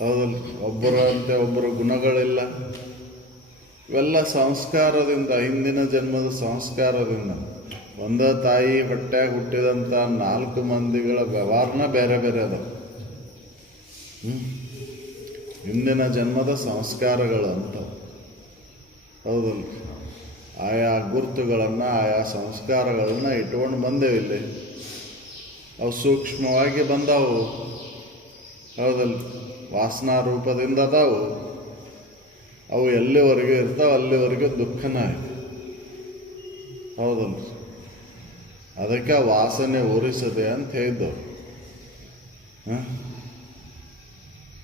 ಹೌದಲ್ಲ? ಒಬ್ಬರಂತೆ ಒಬ್ಬರು ಗುಣಗಳಿಲ್ಲ. ಇವೆಲ್ಲ ಸಂಸ್ಕಾರದಿಂದ, ಹಿಂದಿನ ಜನ್ಮದ ಸಂಸ್ಕಾರದಿಂದ. ಒಂದ ತಾಯಿ ಹೊಟ್ಟೆಯಾಗ ಹುಟ್ಟಿದಂಥ 4 ಮಂದಿಗಳ ವ್ಯವಹಾರನ ಬೇರೆ ಬೇರೆ ಅದ. ಹಿಂದಿನ ಜನ್ಮದ ಸಂಸ್ಕಾರಗಳು ಅಂತ, ಹೌದಲ್ಲ? ಆಯಾ ಗುರುತುಗಳನ್ನು, ಆಯಾ ಸಂಸ್ಕಾರಗಳನ್ನು ಇಟ್ಕೊಂಡು ಬಂದೇವು ಇಲ್ಲಿ. ಅವು ಸೂಕ್ಷ್ಮವಾಗಿ ಬಂದಾವು, ಹೌದಲ್ಲ? ವಾಸನಾ ರೂಪದಿಂದ ಅದಾವು. ಅವು ಎಲ್ಲಿವರೆಗೂ ಇರ್ತಾವೆ ಅಲ್ಲಿವರೆಗೂ ದುಃಖನ ಐತಿ, ಹೌದಲ್ಲ? ಅದಕ್ಕೆ ವಾಸನೆ ಉರಿಸದೆ ಅಂತ ಹೇಳಿದ್ದವು.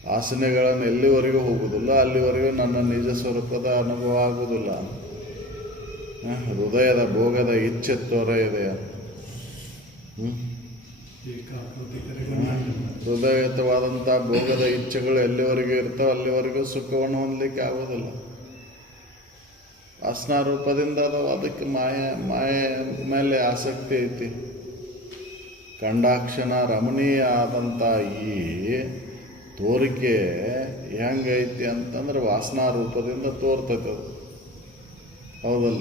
ವಾಸನೆಗಳನ್ನು ಎಲ್ಲಿವರೆಗೂ ಹೋಗುವುದಿಲ್ಲ ಅಲ್ಲಿವರೆಗೂ ನನ್ನ ನಿಜ ಸ್ವರೂಪದ ಅನುಭವ ಆಗುವುದಿಲ್ಲ. ಹೃದಯದ ಭೋಗದ ಇಚ್ಛೆ ತೊರೆಯಿದೆ. ಹೃದಯತವಾದಂಥ ಭೋಗದ ಇಚ್ಛೆಗಳು ಎಲ್ಲಿವರೆಗೂ ಇರ್ತಾವೆ ಅಲ್ಲಿವರೆಗೂ ಸುಖವನ್ನು ಹೊಂದಲಿಕ್ಕೆ ಆಗೋದಿಲ್ಲ. ವಾಸನಾ ರೂಪದಿಂದ ಅದಾವ. ಅದಕ್ಕೆ ಮಾಯ ಮೇಲೆ ಆಸಕ್ತಿ ಐತಿ. ಕಂಡಾಕ್ಷಣ ರಮಣೀಯ ಆದಂಥ ಈ ತೋರಿಕೆ ಹೆಂಗೈತಿ ಅಂತಂದ್ರೆ ವಾಸನಾ ರೂಪದಿಂದ ತೋರ್ತೈತೆ ಅದು, ಹೌದಲ್ಲ?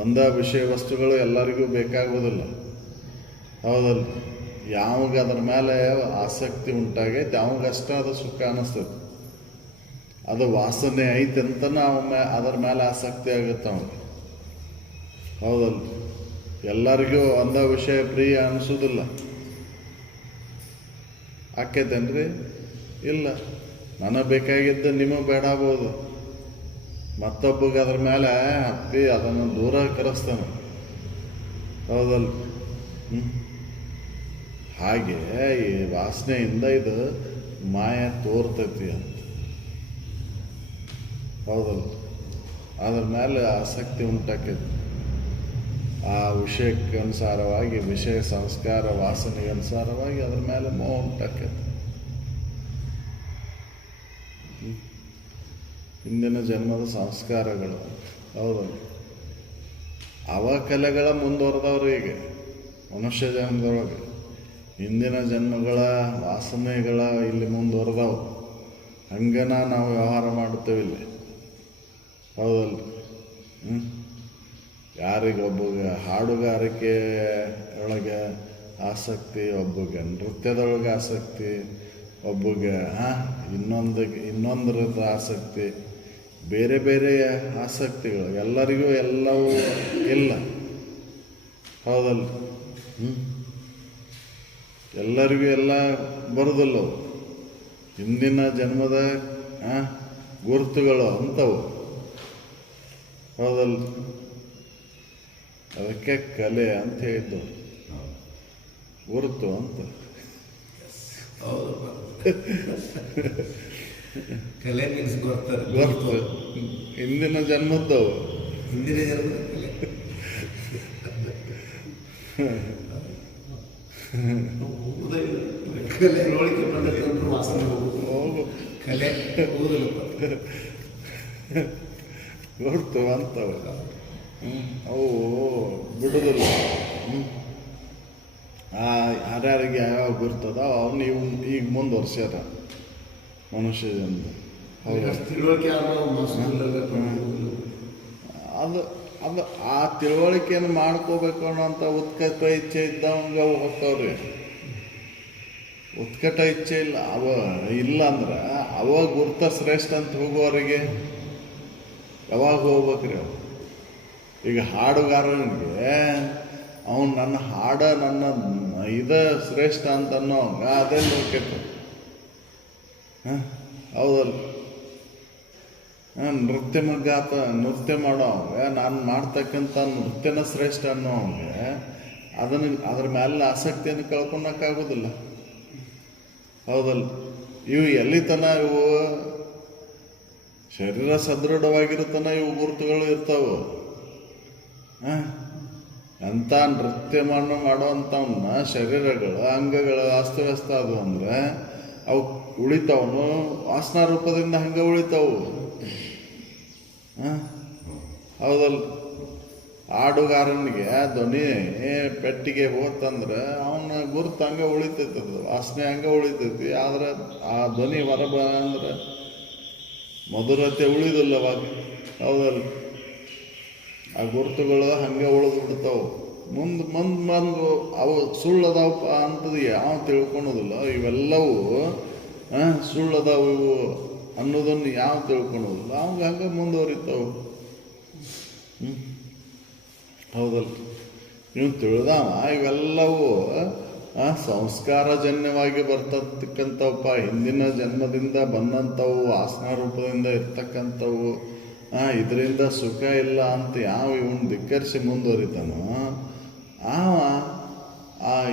ಒಂದೇ ವಿಷಯ ವಸ್ತುಗಳು ಎಲ್ಲರಿಗೂ ಬೇಕಾಗೋದಿಲ್ಲ, ಹೌದಲ್ಲ? ಯಾವಾಗ ಅದ್ರ ಮೇಲೆ ಆಸಕ್ತಿ ಉಂಟಾಗೈತೆ ಅವಾಗಷ್ಟೇ ಅದು ಸುಖ ಅನ್ನಿಸ್ತೈತೆ. ಅದು ವಾಸನೆ ಐತೆ ಅಂತ ಅದರ ಮೇಲೆ ಆಸಕ್ತಿ ಆಗುತ್ತೆ ಅವನಿಗೆ, ಹೌದಲ್ಲ? ಎಲ್ಲರಿಗೂ ಒಂದೇ ವಿಷಯ ಪ್ರಿಯ ಅನಿಸೋದಿಲ್ಲ. ಆಕೈತೇನ್ರಿ? ಇಲ್ಲ. ನನಗೆ ಬೇಕಾಗಿದ್ದು ನಿಮಗೆ ಬೇಡ ಆಗ್ಬೋದು. ಮತ್ತೊಬ್ಬಗೆ ಅದ್ರ ಮೇಲೆ ಹತ್ತಿ ಅದನ್ನು ದೂರ ಕರೆಸ್ತಾನೆ. ಹೌದಲ್ಲ? ಹಾಗೆ ಈ ವಾಸನೆಯಿಂದ ಇದು ಮಾಯ ತೋರ್ತೈತಿ ಅಂತ. ಹೌದಲ್ಲ? ಅದ್ರ ಮೇಲೆ ಆಸಕ್ತಿ ಉಂಟಾಕೈತಿ. ಆ ವಿಷಯಕ್ಕೆ ಅನುಸಾರವಾಗಿ, ವಿಷಯ ಸಂಸ್ಕಾರ ವಾಸನೆಗೆ ಅನುಸಾರವಾಗಿ ಅದ್ರ ಮೇಲೆ ಮೋಹ ಉಂಟಾಕೈತಿ. ಹಿಂದಿನ ಜನ್ಮದ ಸಂಸ್ಕಾರಗಳು. ಹೌದಲ್ಲ? ಅವ ಕಲೆಗಳ ಮುಂದುವರೆದವ್ರು ಈಗ ಮನುಷ್ಯ ಜನ್ಮದೊಳಗೆ. ಹಿಂದಿನ ಜನ್ಮಗಳ ವಾಸನೆಗಳ ಇಲ್ಲಿ ಮುಂದುವರೆದವು. ಹಂಗನ ನಾವು ವ್ಯವಹಾರ ಮಾಡುತ್ತೇವೆ ಇಲ್ಲಿ. ಹೌದಲ್ಲ? ಯಾರಿಗೊಬ್ಬಗೆ ಹಾಡುಗಾರಿಕೆ ಒಳಗೆ ಆಸಕ್ತಿ, ಒಬ್ಬಗೆ ನೃತ್ಯದೊಳಗೆ ಆಸಕ್ತಿ, ಒಬ್ಬಗೆ ಇನ್ನೊಂದರದ ಆಸಕ್ತಿ, ಬೇರೆ ಬೇರೆ ಆಸಕ್ತಿಗಳು. ಎಲ್ಲರಿಗೂ ಎಲ್ಲವೂ ಇಲ್ಲ. ಹೌದಲ್ಲ? ಎಲ್ಲರಿಗೂ ಎಲ್ಲ ಬರೋದಿಲ್ಲವು. ಹಿಂದಿನ ಜನ್ಮದ ಗುರುತುಗಳು ಅಂಥವು. ಹೌದಲ್ಲ? ಅದಕ್ಕೆ ಕಲೆ ಅಂತ ಹೇಳಿದ್ದು, ಗುರುತು ಅಂತ. ಕಲೆ ಮೀನ್ಸ್ ಗುರುತು ಹಿಂದಿನ ಜನ್ಮದ್ದವು. ಹಿಂದಿನ ಜನ್ಮದ ಕಲೆ ನೋಡಿಕೆ ಬಂದ ವಾಸನೆ ಹೋಗು ಕಲೆ ಓದಲು ಗುರುತು ಅಂತವು. ಅವು ಬಿಡುದಿಲ್ಲ. ಯಾರ್ಯಾರಿಗೆ ಯಾವ್ಯಾವ ಗುರ್ತದ ಅವನು ಈಗ ಮುಂದುವರ್ಸ್ಯಾರ ಮನುಷ್ಯ ಜನ್ಮ. ತಿಳುವಳಿಕೆ ಅದು ಅದು ಆ ತಿಳುವಳಿಕೆಯನ್ನು ಮಾಡ್ಕೋಬೇಕು ಅನ್ನೋಂಥ ಉತ್ಕಟ ಇಚ್ಛೆ ಇದ್ದವಂಗೆ ಅವು ಹೋಗ್ತಾವ್ರಿ. ಉತ್ಕಟ ಇಚ್ಛೆ ಇಲ್ಲ ಇಲ್ಲ ಅಂದ್ರೆ ಅವ ಗುರ್ತ ಶ್ರೇಷ್ಠ ಅಂತ ಹೋಗುವವರಿಗೆ ಯಾವಾಗ ಹೋಗ್ಬೇಕ್ರಿ ಅವು? ಈಗ ಹಾಡುಗಾರನಿಗೆ ಅವನು ನನ್ನ ಹಾಡ ನನ್ನ ಶ್ರೇಷ್ಠ ಅಂತ ಅನ್ನೋಂಗ ಅದೇ ಹೋಗ್ತೈತೆ. ಹೌದಲ್ಲ? ನೃತ್ಯ ಮಾಡೋಂಗ ನಾನು ಮಾಡ್ತಕ್ಕಂಥ ನೃತ್ಯನ ಶ್ರೇಷ್ಠ ಅನ್ನೋಂಗೆ ಅದ್ರ ಮೇಲೆ ಆಸಕ್ತಿಯನ್ನು ಕಳ್ಕೊಳಕ್ಕಾಗೋದಿಲ್ಲ. ಹೌದಲ್ಲ? ಇವು ಎಲ್ಲಿತನ ಇವು ಶರೀರ ಸದೃಢವಾಗಿರುತ್ತನ ಇವು ಗುರುತುಗಳು ಇರ್ತಾವೆ. ಅಂತ ನೃತ್ಯ ಮಾಡುವಂಥವನ್ನ ಶರೀರಗಳು ಅಂಗಗಳು ಅಸ್ತವ್ಯಸ್ತ ಅದು ಅಂದರೆ ಅವು ಉಳಿತಾವನು ವಾಸನಾ ರೂಪದಿಂದ ಹಂಗೆ ಉಳಿತಾವು. ಹೌದಲ್ಲ? ಹಾಡುಗಾರನಿಗೆ ಧ್ವನಿ ಪೆಟ್ಟಿಗೆ ಹೋತಂದ್ರೆ ಅವನ ಗುರುತು ಹಂಗೆ ಉಳಿತೈತಿ, ಅದು ವಾಸನೆ ಹಂಗೆ ಉಳಿತೈತಿ. ಆದ್ರೆ ಆ ಧ್ವನಿ ಹೊರಬ ಅಂದ್ರೆ ಮಧುರತೆ ಉಳಿದಿಲ್ಲ ಅವಾಗ. ಹೌದಲ್ಲ? ಆ ಗುರುತುಗಳು ಹಂಗೆ ಉಳಿದು ಬಿಡ್ತಾವೆ. ಮುಂದೆ ಅವು ಸುಳ್ಳದಾವಪ್ಪ ಅಂತದ್ದು ಯಾವ ತಿಳ್ಕೊಳೋದಿಲ್ಲ. ಇವೆಲ್ಲವೂ ಸುಳ್ಳದಾವು ಇವು ಅನ್ನೋದನ್ನು ಯಾವ ತಿಳ್ಕೊಳೋದಿಲ್ಲ. ಅವಾಗ ಹಂಗೆ ಮುಂದುವರಿತಾವೆ. ಹೌದಲ್ಲ? ನೀವು ತಿಳಿದಾವ ಇವೆಲ್ಲವೂ ಸಂಸ್ಕಾರಜನ್ಯವಾಗಿ ಬರ್ತಕ್ಕಂಥವಪ್ಪ. ಹಿಂದಿನ ಜನ್ಮದಿಂದ ಬಂದಂಥವು, ವಾಸನಾ ರೂಪದಿಂದ ಇರ್ತಕ್ಕಂಥವು. ಇದರಿಂದ ಸುಖ ಇಲ್ಲ ಅಂತ ಯಾವ ಇವನು ಧಿಕ್ಕರಿಸಿ ಮುಂದುವರಿತಾನೋ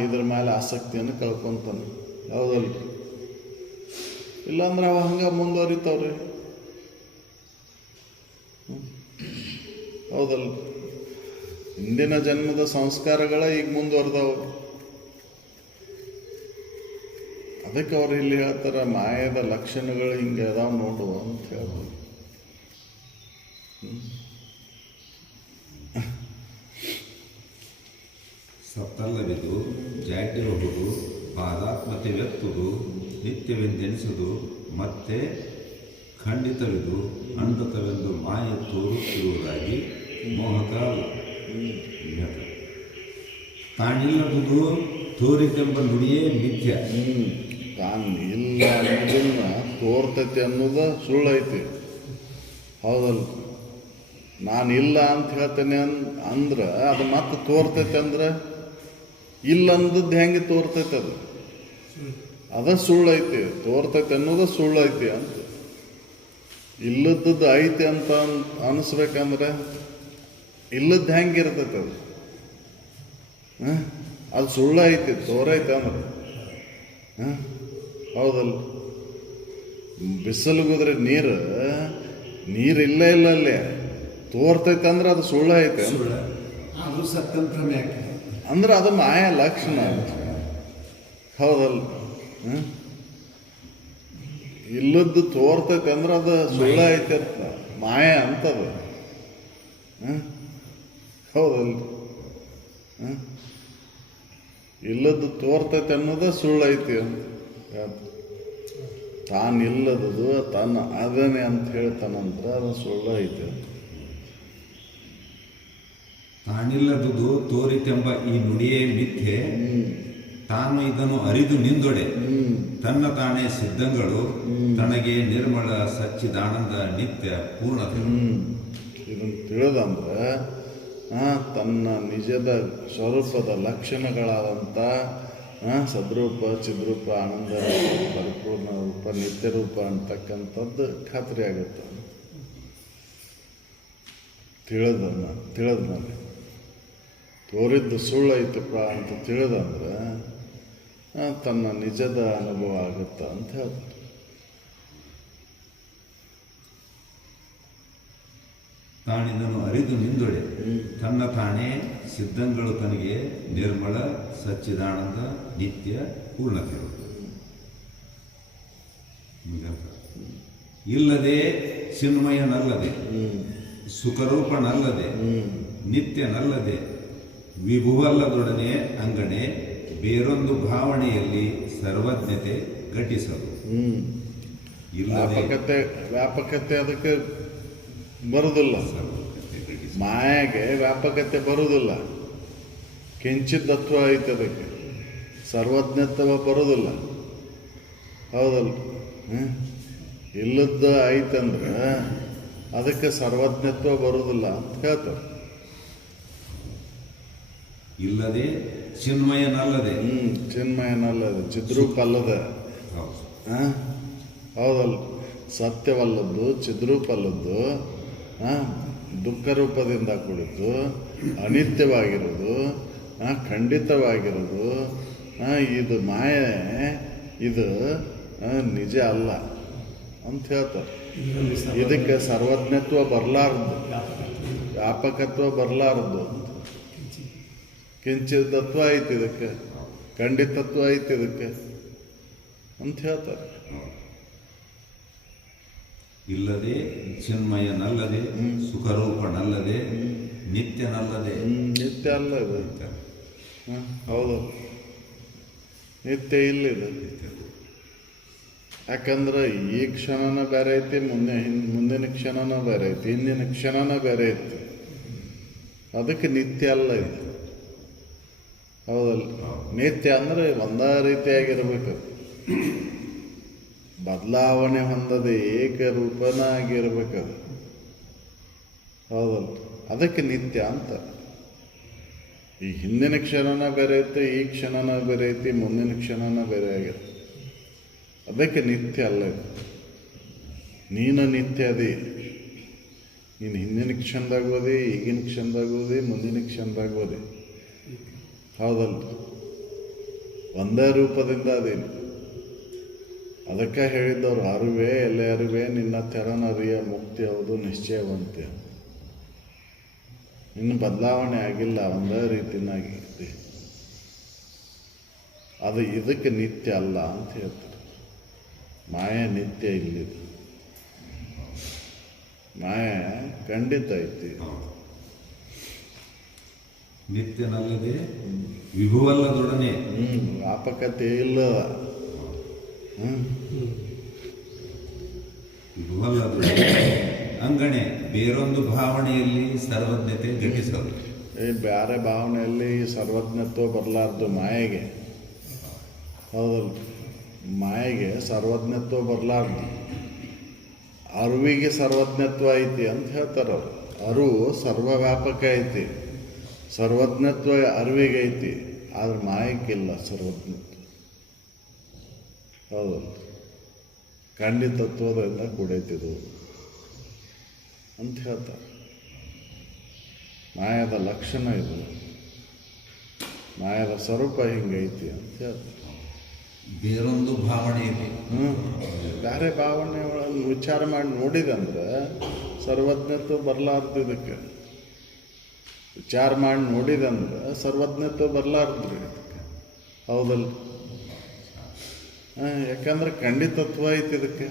ಇದ್ರ ಮೇಲೆ ಆಸಕ್ತಿಯನ್ನು ಕಳ್ಕೊತಾನೆ. ಹೌದಲ್ಲ? ಇಲ್ಲಾಂದ್ರೆ ಅವ ಹಂಗೆ ಮುಂದುವರಿತಾವ್ರಿ. ಹೌದಲ್ಲ? ಹಿಂದಿನ ಜನ್ಮದ ಸಂಸ್ಕಾರಗಳ ಈಗ ಮುಂದುವರೆದವು. ಅದಕ್ಕೆ ಅವ್ರು ಇಲ್ಲಿ ಹೇಳ್ತಾರೆ ಮಾಯದ ಲಕ್ಷಣಗಳು ಹಿಂಗೆ ಅದಾವ ನೋಡು ಅಂತ ಹೇಳ್ಬೋದು. ಸತ್ತಲ್ಲವಿದು ಜಾಡ್ಯಬಹುದು, ಪಾದಾತ್ಮತೆವೆತ್ತುದು, ನಿತ್ಯವೆಂದೆನಿಸುವುದು, ಮತ್ತೆ ಖಂಡಿತವಿದು ಅನೃತವೆಂದು ಮಾಯ ತೋರುತ್ತಿರುವುದಾಗಿ ಮೋಹಕಾಲ ತಾನಿಲ್ಲದುದು ತೋರಿತೆಂಬ ನುಡಿಯೇ ಮಿಥ್ಯ. ತಾನು ಇಲ್ಲ ಅನ್ನೋದನ್ನ ತೋರ್ತೈತಿ ಅನ್ನೋದು ಸುಳ್ಳೈತಿ. ಹೌದಲ್ಲ? ನಾನು ಇಲ್ಲ ಅಂತ ಹೇಳ್ತೇನೆ ಅಂದ್ರೆ ಅದು ಮತ್ತೆ ತೋರ್ತೈತೆ ಅಂದ್ರೆ ಇಲ್ಲ ಅಂದದ್ದು ಹೆಂಗೆ ತೋರ್ತೈತೆ ಅದು? ಅದ ಸುಳ್ಳೈತಿ, ತೋರ್ತೈತಿ ಅನ್ನೋದು ಸುಳ್ಳೈತಿ ಅಂತ. ಇಲ್ಲದ್ದು ಐತಿ ಅಂತ ಅನಿಸ್ಬೇಕಂದ್ರೆ ಇಲ್ಲದ್ದು ಹೆಂಗಿರ್ತೈತೆ ಅದು? ಅದು ಸುಳ್ಳು ಐತಿ ತೋರೈತೆ ಅಂದ್ರೆ ಹೌದಲ್ಲ? ಬಿಸಿಲುಗುದ್ರೆ ನೀರು ಇಲ್ಲೇ ಇಲ್ಲ ಅಲ್ಲೇ ತೋರ್ತೈತೆ ಅಂದ್ರೆ ಅದು ಸುಳ್ಳು ಐತೆ ಆದರೂ ಸತ್ಯನ ಭ್ರಮೆ ಆಗ್ತದೆ ಅಂದ್ರೆ ಅದು ಮಾಯ ಲಕ್ಷಣ. ಹೌದಲ್ಲ? ಇಲ್ಲದ್ದು ತೋರ್ತೈತೆ ಅಂದ್ರೆ ಅದು ಸುಳ್ಳು ಐತೆ ಅಂತ, ಮಾಯ ಅಂತದ. ಹೌದಲ್ಲ? ಇಲ್ಲದ್ದು ತೋರ್ತೈತೆ ಅನ್ನೋದ ಸುಳ್ಳು ಐತಿ ಅಂತ. ತಾನಿಲ್ಲದದು ತಾನು ಅದನ್ನೇ ಅಂತ ಹೇಳ್ತಾನಂದ್ರ ಅದು ಸುಳ್ಳು ಐತಿ ಅಂತ. ತಾನಿಲ್ಲದುದು ತೋರಿತೆಂಬ ಈ ನುಡಿಯೇ ಮಿಥ್ಯೆ, ತಾನು ಇದನ್ನು ಅರಿದು ನಿಂದೊಡೆ ತನ್ನ ತಾನೇ ಸಿದ್ಧಗಳು ತನಗೆ ನಿರ್ಮಲ ಸಚ್ಚಿದಾನಂದ ನಿತ್ಯ ಪೂರ್ಣತೆ. ಇದನ್ನು ತಿಳಿದಂದ್ರೆ ತನ್ನ ನಿಜದ ಸ್ವರೂಪದ ಲಕ್ಷಣಗಳಾದಂಥ ಸದ್ರೂಪ, ಚಿದ್ರೂಪ, ಆನಂದ ರೂಪ, ಪರಿಪೂರ್ಣ ರೂಪ, ನಿತ್ಯ ರೂಪ ಅಂತಕ್ಕಂಥದ್ದು ಖಾತ್ರಿ ಆಗುತ್ತೆ. ತಿಳಿದ್ಮೇಲೆ ತೋರಿದ್ದು ಸುಳ್ಳು ಐತಪ್ಪ ಅಂತ ತಿಳಿದಂದ್ರೆ ತನ್ನ ನಿಜದ ಅನುಭವ ಆಗುತ್ತ ಅಂತ ಹೇಳ್ತಾರೆ. ತಾನಿದನ್ನು ಅರಿದು ನಿಂದೊಡೆ ತನ್ನ ತಾನೇ ಸಿದ್ಧಂಗಳು ತನಗೆ ನಿರ್ಮಲ ಸಚ್ಚಿದಾನಂದ ನಿತ್ಯ ಪೂರ್ಣತೆ. ಇಲ್ಲದೆ ಚಿನ್ಮಯನಲ್ಲದೆ, ಸುಖರೂಪನಲ್ಲದೆ, ನಿತ್ಯನಲ್ಲದೆ, ವಿಭುವಲ್ಲದೊಡನೆ ಅಂಗಣೆ ಬೇರೊಂದು ಭಾವನೆಯಲ್ಲಿ ಸರ್ವಜ್ಞತೆ ಘಟಿಸಲು. ವ್ಯಾಪಕತೆ ಅದಕ್ಕೆ ಬರುವುದಿಲ್ಲ. ಮಾಯಾಗೆ ವ್ಯಾಪಕತೆ ಬರುವುದಿಲ್ಲ. ಕಿಂಚಿತ್ತತ್ವ ಐತೆ ಅದಕ್ಕೆ, ಸರ್ವಜ್ಞತ್ವ ಬರುವುದಿಲ್ಲ. ಹೌದಲ್ಲ? ಇಲ್ಲದ ಐತಂದ್ರೆ ಅದಕ್ಕೆ ಸರ್ವಜ್ಞತ್ವ ಬರುವುದಿಲ್ಲ ಅಂತ ಹೇಳ್ತಾರೆ. ಇಲ್ಲದೆ ಚಿನ್ಮಯನಲ್ಲದೆ, ಚಿನ್ಮಯನಲ್ಲದೆ, ಚಿದ್ರೂಪ ಅಲ್ಲದೆ, ಹೌದಲ್ಲ? ಸತ್ಯವಲ್ಲದ್ದು, ಚಿದ್ರೂಪ ಅಲ್ಲದ್ದು, ದುಃಖ ರೂಪದಿಂದ ಕುಳಿತು ಅನಿತ್ಯವಾಗಿರೋದು, ಖಂಡಿತವಾಗಿರೋದು, ಇದು ಮಾಯೆ, ಇದು ನಿಜ ಅಲ್ಲ ಅಂತ ಹೇಳ್ತಾರೆ. ಇದಕ್ಕೆ ಸರ್ವಜ್ಞತ್ವ ಬರಲಾರದು, ವ್ಯಾಪಕತ್ವ ಬರಲಾರದು, ಕಿಂಚಿತತ್ವ ಐತಿ ಇದಕ್ಕೆ, ಖಂಡಿತತ್ವ ಐತಿ ಇದಕ್ಕೆ ಅಂತ ಹೇಳ್ತಾರೆ. ಇಲ್ಲದೆ ಚಿನ್ಮಯನಲ್ಲದೆ, ಸುಖರೂಪನಲ್ಲದೆ, ನಿತ್ಯನಲ್ಲದೆ. ನಿತ್ಯ ಅಲ್ಲ ಇದು. ಹೌದು, ನಿತ್ಯ ಇಲ್ಲಿದೆ. ಯಾಕಂದ್ರೆ ಈ ಕ್ಷಣನ ಬೇರೆ ಐತಿ, ಮುಂದಿನ ಕ್ಷಣನ ಬೇರೆ ಐತಿ, ಹಿಂದಿನ ಕ್ಷಣನ ಬೇರೆ ಐತಿ. ಅದಕ್ಕೆ ನಿತ್ಯ ಅಲ್ಲ ಇದು. ಹೌದಲ್ಲ? ನಿತ್ಯ ಅಂದರೆ ಒಂದೇ ರೀತಿಯಾಗಿರ್ಬೇಕು, ಬದಲಾವಣೆ ಹೊಂದದೆ ಏಕರೂಪನ ಆಗಿರ್ಬೇಕದು. ಹೌದಲ್ಲ? ಅದಕ್ಕೆ ನಿತ್ಯ ಅಂತ. ಈ ಹಿಂದಿನ ಕ್ಷಣನ ಬೇರೆ ಐತಿ, ಈ ಕ್ಷಣನ ಬೇರೆ ಐತಿ, ಮುಂದಿನ ಕ್ಷಣನ ಬೇರೆ ಆಗಿರುತ್ತೆ. ಅದಕ್ಕೆ ನಿತ್ಯ ಅಲ್ಲ ಇದು. ನೀನು ನಿತ್ಯ ಅದಿ. ನೀನು ಹಿಂದಿನ ಕ್ಷಣದಾಗೋದೆ, ಈಗಿನ ಕ್ಷಣದಾಗೋದೆ, ಮುಂದಿನ ಕ್ಷಣದಾಗೋದೆ. ಹೌದಲ್ಲ? ಒಂದೇ ರೂಪದಿಂದ ಅದೇನು. ಅದಕ್ಕೆ ಹೇಳಿದ್ದವ್ರು, ಅರಿವೆ ಎಲೆ ಅರಿವೆ ನಿನ್ನ ತೆರನರಿಯ ಮುಕ್ತಿ ಹೌದು ನಿಶ್ಚಯವಂತೆ. ಇನ್ನು ಬದಲಾವಣೆ ಆಗಿಲ್ಲ, ಒಂದೇ ರೀತಿನಾಗಿರ್ತಿ. ಅದು ಇದಕ್ಕೆ ನಿತ್ಯ ಅಲ್ಲ ಅಂತ ಹೇಳ್ತಾರೆ. ಮಾಯ ನಿತ್ಯ ಇಲ್ಲಿದೆ, ಮಾಯ ಖಂಡಿತ ಐತಿ. ನಿತ್ಯನಲ್ಲದೆ, ವಿಭುವಲ್ಲದೊಡನೆ, ವ್ಯಾಪಕತೆ ಇಲ್ಲ. ವಿಭುವಲ್ಲದೊಡನೆ ಅಂಗಣೆ ಬೇರೊಂದು ಭಾವನೆಯಲ್ಲಿ ಸರ್ವಜ್ಞತೆ ಘಟಿಸಲು. ಬೇರೆ ಭಾವನೆಯಲ್ಲಿ ಸರ್ವಜ್ಞತ್ವ ಬರಲಾರ್ದು ಮಾಯೆಗೆ. ಹೌದಲ್ಲ? ಮಾಯೆಗೆ ಸರ್ವಜ್ಞತ್ವ ಬರಲಾರ್ದು. ಅರಿವಿಗೆ ಸರ್ವಜ್ಞತ್ವ ಐತಿ ಅಂತ ಹೇಳ್ತಾರೆ ಅವರು. ಅರಿವು ಸರ್ವವ್ಯಾಪಕ ಐತಿ, ಸರ್ವಜ್ಞತ್ವ ಅರಿವಿಗೆ ಐತಿ, ಆದ್ರೆ ಮಾಯಕ್ಕಿಲ್ಲ ಸರ್ವಜ್ಞತ್ವ. ಹೌದಲ್ಲ, ಖಂಡಿತತ್ವದಿಂದ ಕೂಡೈತಿದು ಅಂತ ಹೇಳ್ತಾರೆ. ಮಾಯದ ಲಕ್ಷಣ ಇದು, ಮಾಯದ ಸ್ವರೂಪ ಹಿಂಗೈತಿ ಅಂತ ಹೇಳ್ತಾರೆ. ಬೇರೊಂದು ಭಾವನೆಯಲ್ಲಿ ಬೇರೆ ಭಾವನೆ ಒಳಗೆ ವಿಚಾರ ಮಾಡಿ ನೋಡಿದಂದ್ರೆ ಸರ್ವಜ್ಞತ್ವ ಬರಲಾರ್ದು. ಇದಕ್ಕೆ ವಿಚಾರ ಮಾಡಿ ನೋಡಿದಂದ್ರೆ ಸರ್ವಜ್ಞತ್ವ ಬರಲಾರ್ದ್ರಿ ಇದಕ್ಕೆ. ಹೌದಲ್ಲ? ಯಾಕಂದ್ರೆ ಖಂಡಿತತ್ವ ಐತಿ ಇದಕ್ಕೆ.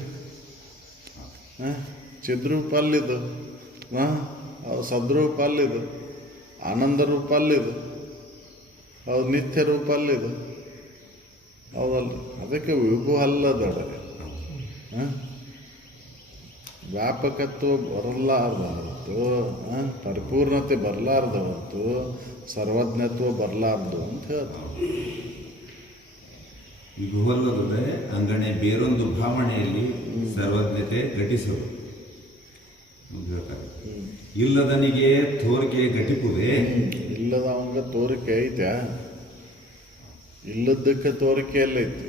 ಚಿದ್ರೂಪ ಅಲ್ಲಿದು, ಸದ್ರೂಪ ಅಲ್ಲಿದು, ಆನಂದ ರೂಪ ಅಲ್ಲಿದು, ಹೌದು, ನಿತ್ಯ ರೂಪ ಅಲ್ಲಿದು. ಹೌದಲ್ಲ? ಅದಕ್ಕೆ ವಿಭು ಅಲ್ಲದೊಳಗೆ ವ್ಯಾಪಕತ್ವ ಬರಲಾರ್ದ ಹೊರತು, ಪರಿಪೂರ್ಣತೆ ಬರಲಾರ್ದ ಹೊರತು ಸರ್ವಜ್ಞತ್ವ ಬರಲಾರ್ದು ಅಂತ ಹೇಳ್ತಾರೆ. ವಿಭುವಲ್ಲದೆ ಅಂಗಣೆ ಬೇರೊಂದು ಭಾವನೆಯಲ್ಲಿ ಸರ್ವಜ್ಞತೆ ಘಟಿಸುವುದು. ಇಲ್ಲದನಿಗೆ ತೋರಿಕೆ ಘಟಿಪುವೆ. ಇಲ್ಲದ ಅವಂಗ ತೋರಿಕೆ ಐತೆ, ಇಲ್ಲದಕ್ಕೆ ತೋರಿಕೆ ಎಲ್ಲೈತಿ.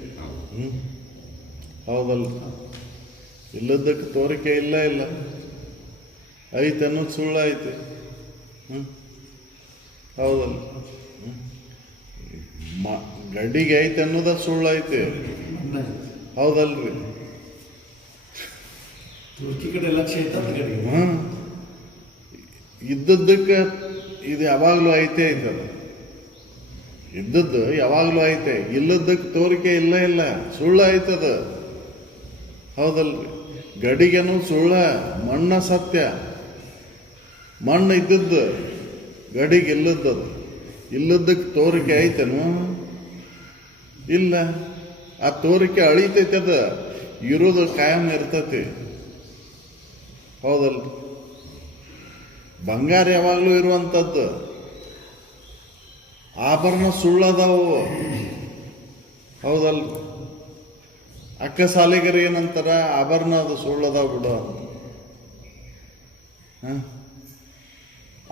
ಹೌದಲ್ಲ? ಇಲ್ಲದಕ್ಕೆ ತೋರಿಕೆ ಇಲ್ಲ ಐತೆ ಅನ್ನೋದು ಸುಳ್ಳು ಐತಿ. ಹೌದಲ್ಲ? ಗಡಿಗೆ ಐತೆ ಅನ್ನೋದ ಸುಳ್ಳು ಐತಿ. ಹೌದಲ್ರಿ? ತುರ್ಕಿ ಕಡೆ ಲಕ್ಷ್ಯ ಐತೆ ಅಂತ ಕಡೆ ಇದ್ದದ್ದಕ್ಕೆ ಇದು ಯಾವಾಗಲೂ ಐತೆ ಐತದ. ಇದ್ದದ್ದು ಯಾವಾಗಲೂ ಐತೆ, ಇಲ್ಲದಕ್ಕೆ ತೋರಿಕೆ ಇಲ್ಲ, ಸುಳ್ಳು ಐತದ. ಹೌದಲ್ರಿ? ಗಡಿಗೆನೂ ಸುಳ್ಳ, ಮಣ್ಣ ಸತ್ಯ. ಮಣ್ಣು ಇದ್ದದ್ದು, ಗಡಿಗೆ ಇಲ್ಲದ್ದದು. ಇಲ್ಲದಕ್ಕೆ ತೋರಿಕೆ ಐತೇನು? ಇಲ್ಲ. ಆ ತೋರಿಕೆ ಅಳಿತೈತೆ, ಅದ ಇರೋದು ಕಾಯಂ ಇರ್ತತಿ. ಹೌದಲ್ಲ? ಬಂಗಾರ ಯಾವಾಗಲೂ ಇರುವಂಥದ್ದು. ಆಭರಣ ಸುಳ್ಳದಾವು. ಹೌದಲ್ಲ? ಅಕ್ಕ ಸಾಲಿಗರು ಏನಂತಾರ, ಆಭರಣ ಅದು ಸುಳ್ಳದಾವ ಬಿಡು ಅಂತ.